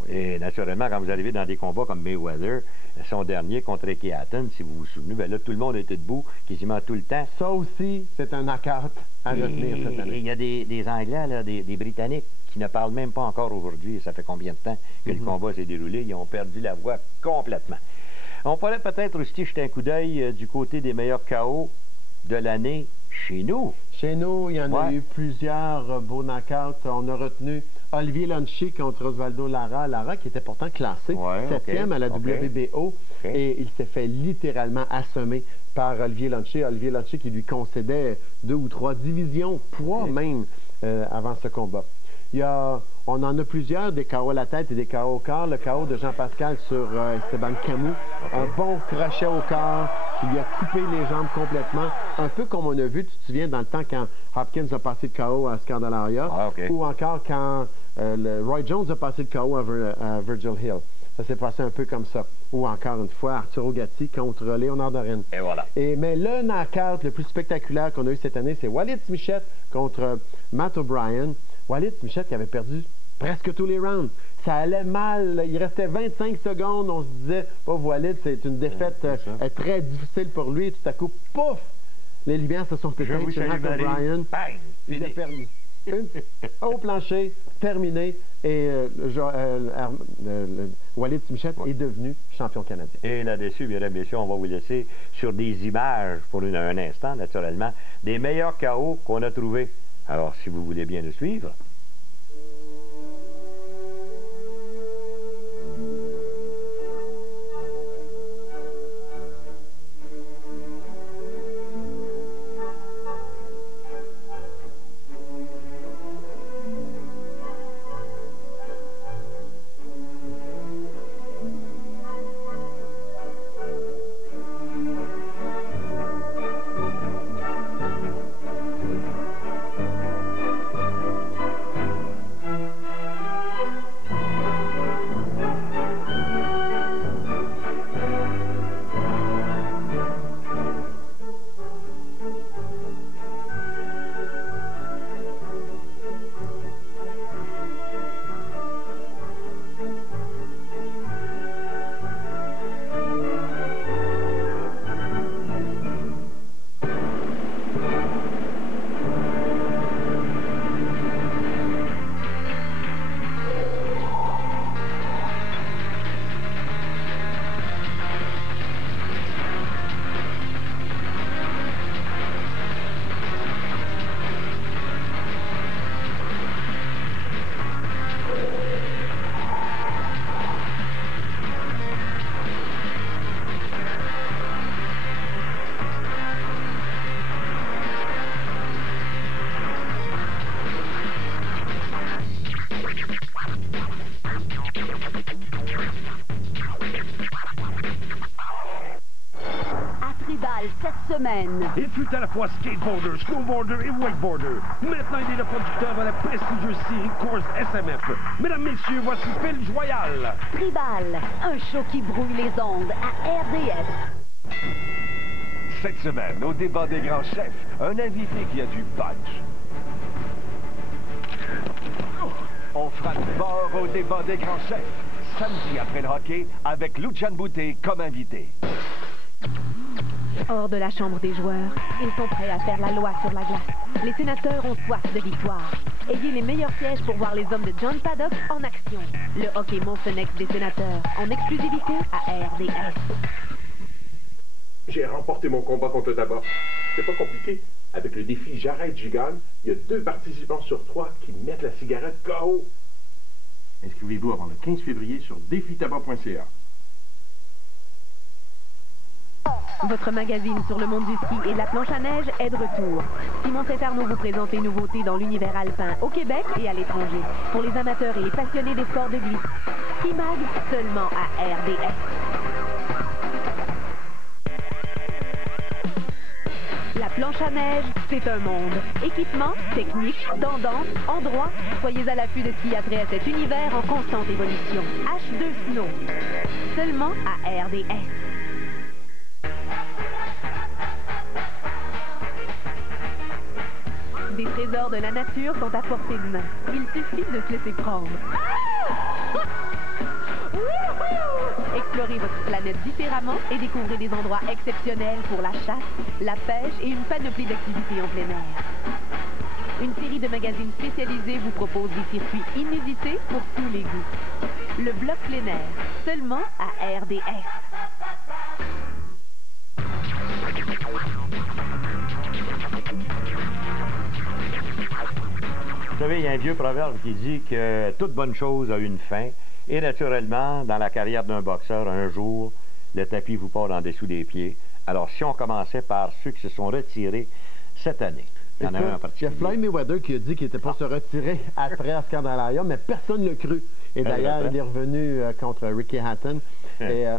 Et naturellement, quand vous arrivez dans des combats comme Mayweather, son dernier contre Ricky Hatton, si vous vous souvenez, bien là, tout le monde était debout quasiment tout le temps. Ça aussi, c'est un knockout à retenir cette année. Il y a des Anglais, là, des Britanniques, qui ne parlent même pas encore aujourd'hui. Ça fait combien de temps que le combat s'est déroulé? Ils ont perdu la voix complètement. On pourrait peut-être aussi jeter un coup d'œil du côté des meilleurs KO de l'année chez nous. Chez nous, il y en a eu plusieurs beaux knockouts. On a retenu Olivier Lonchi contre Osvaldo Lara. Lara qui était pourtant classé 7e à la WBO. Et il s'est fait littéralement assommer par Olivier Lonchi. Olivier Lonchi qui lui concédait 2 ou 3 divisions poids même avant ce combat. On en a plusieurs, des KO à la tête et des KO au corps. Le KO de Jean Pascal sur Esteban Camus. Un bon crochet au corps qui lui a coupé les jambes complètement. Un peu comme on a vu, tu te souviens, dans le temps quand Hopkins a passé le KO à Scandalaria. Ou encore quand Roy Jones a passé le KO à Virgil Hill. Ça s'est passé un peu comme ça. Ou encore une fois, Arturo Gatti contre Léonard Dorin. Et voilà. Mais le knockout le plus spectaculaire qu'on a eu cette année, c'est Walid Smichet contre Matt O'Brien. Walid Smichet qui avait perdu presque tous les rounds. ça allait mal. Il restait 25 secondes. On se disait, oh, Walid, c'est une défaite très difficile pour lui. Et tout à coup, pouf! Les lumières se sont éteintes sur Matt O'Brien. Il a perdu. Au plancher, terminé. Et Walid Simchet est devenu champion canadien. Et là-dessus, mesdames et messieurs, on va vous laisser sur des images pour un instant, naturellement, des meilleurs KO qu'on a trouvés. Alors, si vous voulez bien nous suivre. Il fut à la fois skateboarder, snowboarder et wakeboarder. Maintenant, il est le producteur de la prestigieuse série Course SMF. Mesdames, messieurs, voici Phil Joyal. Tribal, un show qui brouille les ondes à RDS. Cette semaine, au débat des grands chefs, un invité qui a du punch. On frappe fort au débat des grands chefs. Samedi après le hockey, avec Lucian Boutet comme invité. Hors de la chambre des joueurs, ils sont prêts à faire la loi sur la glace. Les sénateurs ont soif de victoire. Ayez les meilleurs sièges pour voir les hommes de John Paddock en action. Le hockey Monsonex des sénateurs, en exclusivité à RDS. J'ai remporté mon combat contre le tabac. C'est pas compliqué. Avec le défi J'arrête, j'y gagne, il y a 2 participants sur 3 qui mettent la cigarette KO. Inscrivez-vous avant le 15 février sur défitabac.ca. Votre magazine sur le monde du ski et de la planche à neige est de retour. Simon Saint-Arnaud vous présente les nouveautés dans l'univers alpin au Québec et à l'étranger. Pour les amateurs et les passionnés des sports de glisse. Ski Mag, seulement à RDS. La planche à neige, c'est un monde. Équipement, technique, tendance, endroit. Soyez à l'affût de ce qui a trait à cet univers en constante évolution. H2 Snow, seulement à RDS. Des trésors de la nature sont à portée de main. Il suffit de se laisser prendre. Explorez votre planète différemment et découvrez des endroits exceptionnels pour la chasse, la pêche et une panoplie d'activités en plein air. Une série de magazines spécialisés vous propose des circuits inusités pour tous les goûts. Le bloc plein air, seulement à RDS. Vous savez, il y a un vieux proverbe qui dit que toute bonne chose a une fin. Et naturellement, dans la carrière d'un boxeur, un jour, le tapis vous part en dessous des pieds. Alors, si on commençait par ceux qui se sont retirés cette année, il y en a un en particulier. Il y a Floyd Mayweather qui a dit qu'il n'était pas se retirer après Ascandalaria, mais personne ne l'a cru. Et d'ailleurs, il est revenu contre Ricky Hatton.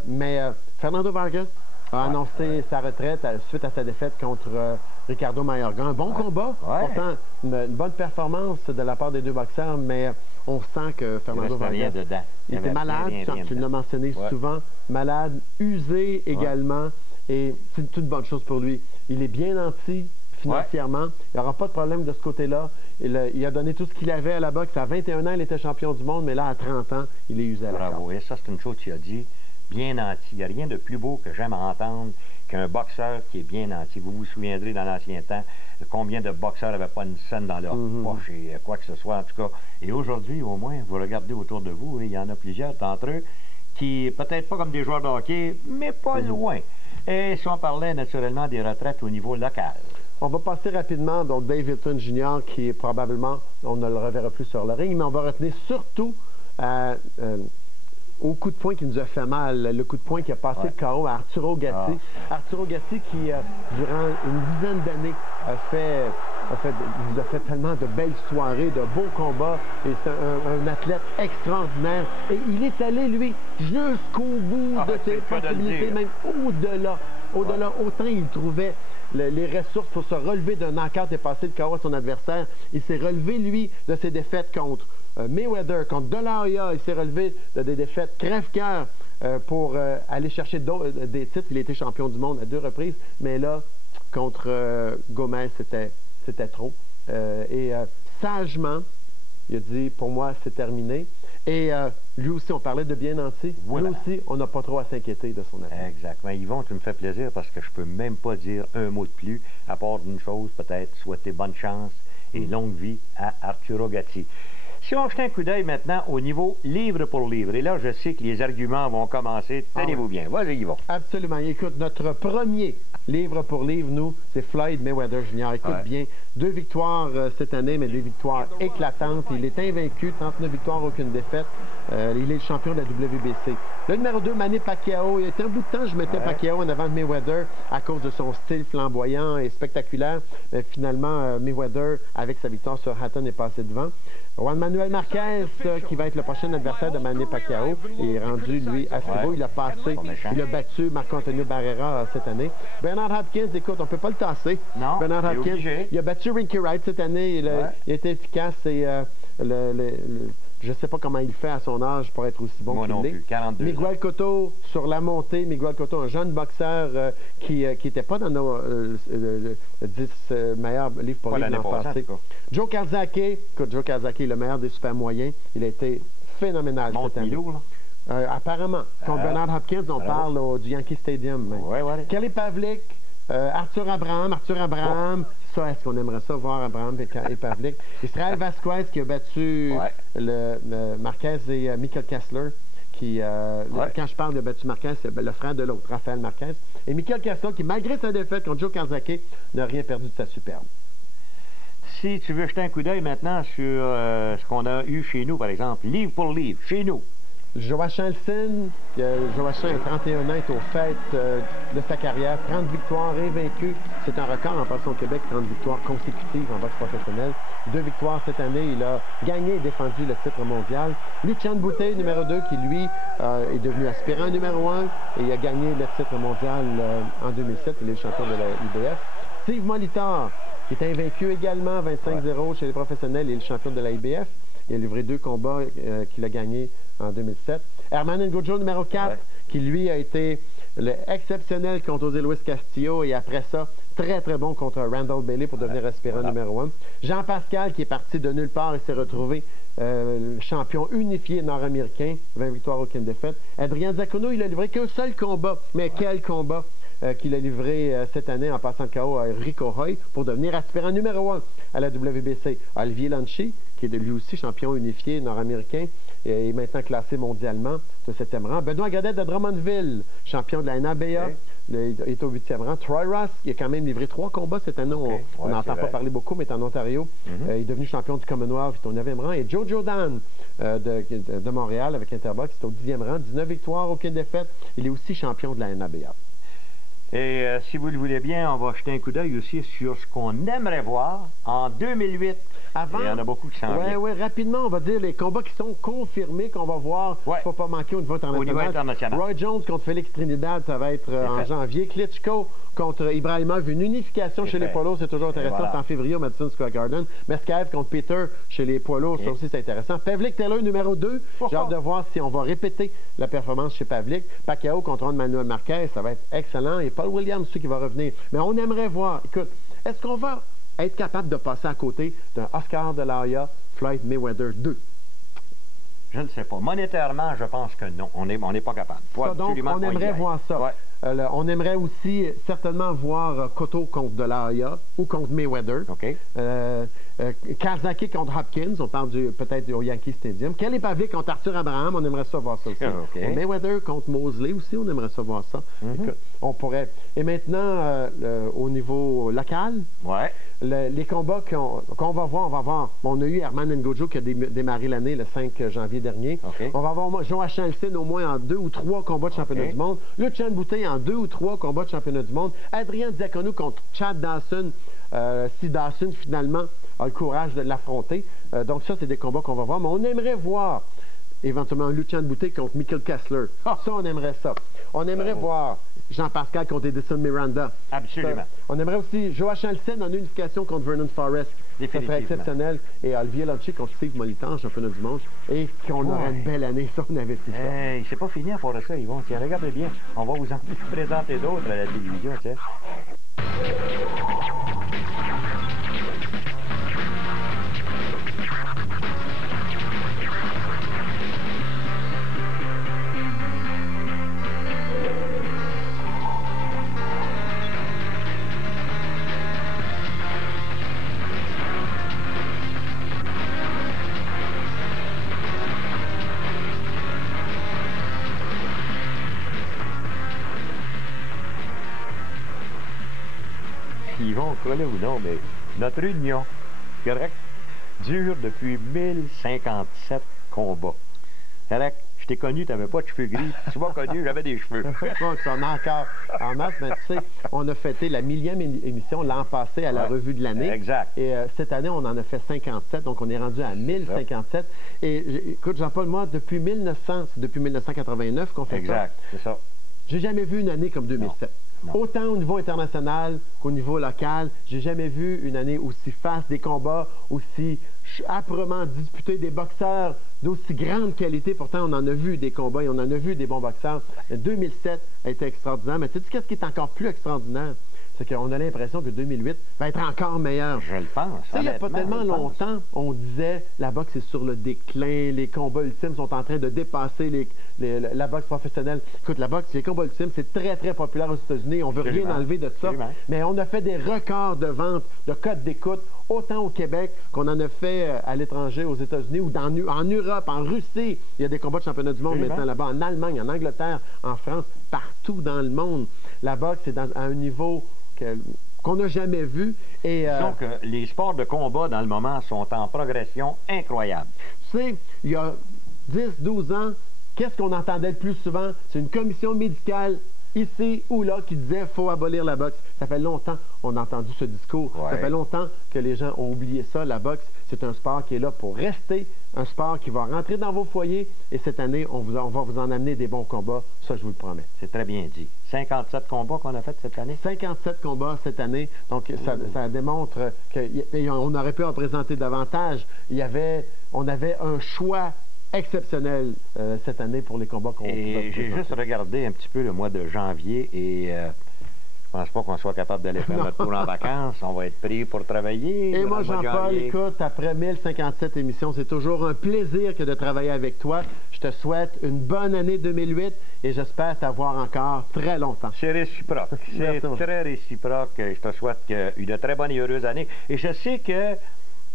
Mais Fernando Vargas a annoncé sa retraite suite à sa défaite contre Ricardo Mayorga. Un bon combat, pourtant une bonne performance de la part des 2 boxeurs, mais on sent que Fernando Vargas était malade, tu l'as mentionné souvent, malade, usé également, et c'est une toute bonne chose pour lui. Il est bien nanti financièrement, il n'y aura pas de problème de ce côté-là. il a donné tout ce qu'il avait à la boxe. À 21 ans, il était champion du monde, mais là, à 30 ans, il est usé à la corde. Bravo. Et ça, c'est une chose que tu as dit, bien nanti. Il n'y a rien de plus beau que j'aime entendre qu'un boxeur qui est bien nanti. Vous vous souviendrez dans l'ancien temps combien de boxeurs n'avaient pas une scène dans leur poche et quoi que ce soit, en tout cas. Et aujourd'hui, au moins, vous regardez autour de vous, il y en a plusieurs d'entre eux qui, peut-être pas comme des joueurs de hockey, mais pas loin. Et si on parlait naturellement des retraites au niveau local. On va passer rapidement, donc Dave Hilton Jr., qui est probablement, on ne le reverra plus sur le ring, mais on va retenir surtout au coup de poing qui nous a fait mal, le coup de poing qui a passé le KO à Arturo Gatti. Arturo Gatti qui, durant une dizaine d'années, nous a fait tellement de belles soirées, de beaux combats, et c'est un athlète extraordinaire. Et il est allé, lui, jusqu'au bout de ses possibilités, même au-delà. Au-delà, autant il trouvait les ressources pour se relever d'un knockout et passer le KO à son adversaire. Il s'est relevé, lui, de ses défaites contre Mayweather, contre De La Hoya. Il s'est relevé de des défaites crève-cœur pour aller chercher des titres. Il a été champion du monde à 2 reprises, mais là, contre Gomez, c'était trop. Sagement, il a dit, pour moi, c'est terminé. Et lui aussi, on parlait de bien nanti. Lui aussi, on n'a pas trop à s'inquiéter de son avenir. Exactement. Yvon, tu me fais plaisir parce que je peux même pas dire un mot de plus, à part d'une chose, peut-être, souhaiter bonne chance et longue vie à Arturo Gatti. Si on jette un coup d'œil maintenant au niveau livre pour livre, et là, je sais que les arguments vont commencer. Tenez-vous bien. Vas-y, Yvon. Absolument. Écoute, notre premier livre pour livre, nous, c'est Floyd Mayweather Jr. Écoute bien, 2 victoires cette année, mais 2 victoires éclatantes. Il est invaincu, 39 victoires, aucune défaite. Il est le champion de la WBC. Le numéro 2, Manny Pacquiao. Il y a un bout de temps, je mettais Pacquiao en avant de Mayweather à cause de son style flamboyant et spectaculaire. Mais finalement, Mayweather, avec sa victoire sur Hatton, est passé devant. Juan Manuel Marquez, qui va être le prochain adversaire de Manny Pacquiao, est rendu, lui, assez beau. Il a passé, il a battu Marco-Antonio Barrera cette année. Bernard Hopkins, écoute, on ne peut pas le tasser. Non, Bernard Hopkins, il a battu Rinky Wright cette année. Il a été efficace et je ne sais pas comment il fait à son âge pour être aussi bon qu'il l'est. 42 Miguel Cotto sur la montée. Miguel Cotto, un jeune boxeur qui n'était pas dans nos 10 meilleurs livres pour livre l'an passé. Joe Calzaghe, écoute, Joe Calzaghe est le meilleur des super moyens. Il a été phénoménal cette année. Apparemment. Contre Bernard Hopkins, on parle du Yankee Stadium. Kelly Pavlik, Arthur Abraham. Ça, est-ce qu'on aimerait ça voir Abraham et Pavlik? Israel Vasquez qui a battu Marquez et Michael Kessler. Quand je parle de battu Marquez, c'est le frère de l'autre, Rafael Marquez. Et Michael Kessler qui, malgré sa défaite contre Joe Calzaghe, n'a rien perdu de sa superbe. Si tu veux jeter un coup d'œil maintenant sur ce qu'on a eu chez nous, par exemple, livre pour livre, chez nous. Joachim Helsin, Joachim a 31 ans, est aux fêtes de sa carrière, 30 victoires invaincues. C'est un record en passant au Québec, 30 victoires consécutives en boxe professionnelle. 2 victoires cette année, il a gagné et défendu le titre mondial. Lucien Boutet, numéro 2, qui lui est devenu aspirant numéro 1 et il a gagné le titre mondial en 2007, il est le champion de la IBF. Steve Molitor, qui est invaincu également, 25-0 chez les professionnels, il est le champion de la IBF. Il a livré 2 combats qu'il a gagnés en 2007. Herman Ngojo, numéro 4, qui lui a été exceptionnel contre José Luis Castillo et après ça, très très bon contre Randall Bailey pour devenir aspirant numéro 1. Jean Pascal, qui est parti de nulle part et s'est retrouvé champion unifié nord-américain, 20 victoires, aucune défaite. Adrien Zacuno, il a livré qu'un seul combat, mais quel combat qu'il a livré cette année en passant le KO à Rico Hoy pour devenir aspirant numéro 1 à la WBC. Olivier Lanchi, qui est lui aussi champion unifié nord-américain et est maintenant classé mondialement de 7e rang. Benoît Gadet de Drummondville, champion de la NABA, est au 8e rang. Troy Ross, il a quand même livré 3 combats cette année. On n'entend pas parler beaucoup, mais il est en Ontario. Il est devenu champion du Commonwealth, il est au 9e rang. Et Joe Jordan de Montréal avec Interbox, il est au 10e rang. 19 victoires, aucune défaite. Il est aussi champion de la NABA. Et si vous le voulez bien, on va jeter un coup d'œil aussi sur ce qu'on aimerait voir en 2008. Avant, il y en a beaucoup qui s'en viennent. Oui, rapidement, on va dire les combats qui sont confirmés, qu'on va voir. Il ne faut pas manquer au niveau international. Roy Jones contre Félix Trinidad, ça va être en janvier. Klitschko contre Ibrahimov, une unification chez les poids lourds, c'est toujours intéressant. C'est en février au Madison Square Garden. Mescaev contre Peter chez les poids lourds, ça aussi c'est intéressant. Pavlik Taylor, numéro 2. J'ai hâte de voir si on va répéter la performance chez Pavlik. Pacquiao contre Manuel Marquez, ça va être excellent. Et Paul Williams, celui qui va revenir. Mais on aimerait voir, écoute, est-ce qu'on va être capable de passer à côté d'un Oscar de la Hoya, Floyd Mayweather 2? Je ne sais pas. Monétairement, je pense que non. On n'est pas capable. Ça, donc, on aimerait voir ça. Ouais. On aimerait aussi certainement voir Cotto contre De La Hoya ou contre Mayweather. OK. Kazaki contre Hopkins, on parle peut-être au Yankee Stadium. Kelly Pavlik contre Arthur Abraham, on aimerait ça voir ça aussi. Okay. Mayweather contre Mosley aussi, on aimerait ça voir ça. Écoute, on pourrait. Et maintenant, au niveau local, les combats qu'on va voir, on a eu Herman Ngojo qui a démarré l'année le 5 janvier dernier. Okay. On va avoir Joachim Alcine au moins en 2 ou 3 combats de championnat du monde. Lucien Boutet en 2 ou 3 combats de championnat du monde. Adrien Diacono contre Chad Dawson. Si Dawson, finalement, a le courage de l'affronter. Donc ça, c'est des combats qu'on va voir. Mais on aimerait voir éventuellement Lucien Boutet contre Michael Kessler. Ça, on aimerait ça. On aimerait voir Jean-Pascal contre Edison Miranda. Absolument. Ça, on aimerait aussi Joachim Alcine en unification contre Vernon Forrest. Ça serait exceptionnel. Et Olivier Lodge contre Steve Molitor, championnat du monde. Et qu'on aurait une belle année si on avait fait ça. C'est pas fini à faire ça, Yvon. Tiens, regardez bien. On va vous en présenter d'autres à la télévision, tiens. Yvon, croyez ou non, mais notre union, correct, dure depuis 1057 combats. Correct? Je t'ai connu, tu n'avais pas de cheveux gris. Tu m'as connu, j'avais des cheveux. On a encore en masse, mais tu sais, on a fêté la 1000e émission l'an passé à la revue de l'année. Exact. Et cette année, on en a fait 57, donc on est rendu à 1057. Et écoute, Jean-Paul, moi, depuis 1989 qu'on fait ça. Exact, c'est ça. J'ai jamais vu une année comme 2007. Non. Autant au niveau international qu'au niveau local, j'ai jamais vu une année aussi faste, des combats aussi âprement disputés, des boxeurs d'aussi grande qualité. Pourtant, on en a vu des combats et on en a vu des bons boxeurs. 2007 a été extraordinaire, mais tu sais qu'est-ce qui est encore plus extraordinaire? C'est qu'on a l'impression que 2008 va être encore meilleur. Je le pense. Il n'y a pas tellement longtemps, on disait la boxe est sur le déclin, les combats ultimes sont en train de dépasser la boxe professionnelle. Écoute, la boxe, les combats ultimes, c'est très, très populaire aux États-Unis. On ne veut rien enlever de ça. Mais on a fait des records de vente, de codes d'écoute, autant au Québec qu'on en a fait à l'étranger, aux États-Unis ou en Europe, en Russie. Il y a des combats de championnat du monde maintenant là-bas, en Allemagne, en Angleterre, en France, partout dans le monde. La boxe est à un niveau qu'on n'a jamais vu. Et, disons que les sports de combat, dans le moment, sont en progression incroyable. Tu sais, il y a 10-12 ans, qu'est-ce qu'on entendait le plus souvent? C'est une commission médicale, ici ou là, qui disait qu'il faut abolir la boxe. Ça fait longtemps qu'on a entendu ce discours. Ça fait longtemps que les gens ont oublié ça. La boxe, c'est un sport qui est là pour rester, un sport qui va rentrer dans vos foyers. Et cette année, on va vous en amener des bons combats. Ça, je vous le promets. C'est très bien dit. 57 combats qu'on a fait cette année? 57 combats cette année. Donc, ça démontre qu'on aurait pu en présenter davantage. On avait un choix exceptionnel cette année pour les combats qu'on Et j'ai juste regardé un petit peu le mois de janvier et je pense pas qu'on soit capable d'aller faire notre tour en vacances. On va être pris pour travailler. Et moi, Jean-Paul, écoute, après 1057 émissions, c'est toujours un plaisir que de travailler avec toi. Je te souhaite une bonne année 2008 et j'espère t'avoir encore très longtemps. C'est réciproque. C'est très réciproque. Je te souhaite une très bonne et heureuse année. Et je sais que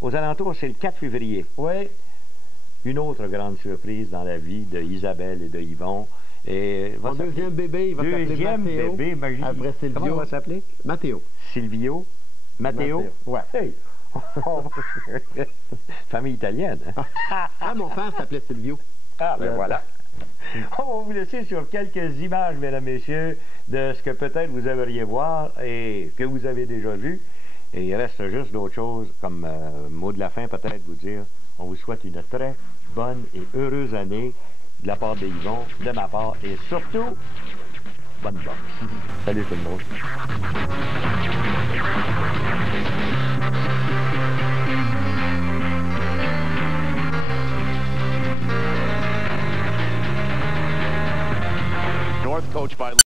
aux alentours, c'est le 4 février. Oui. Une autre grande surprise dans la vie de Isabelle et de Yvon. Et mon deuxième bébé, il va s'appeler Matteo. Bébé, après Silvio. Comment il va s'appeler? Matteo. Silvio? Matteo? Ouais. Hey. Famille italienne. Mon père s'appelait Silvio. Ah, ben voilà. On va vous laisser sur quelques images, mesdames, messieurs, de ce que peut-être vous aimeriez voir et que vous avez déjà vu. Et il reste juste d'autres choses, comme mot de la fin, peut-être vous dire, on vous souhaite une très bonne et heureuse année de la part de Yvon, de ma part, et surtout, bonne boxe. Salut tout le monde.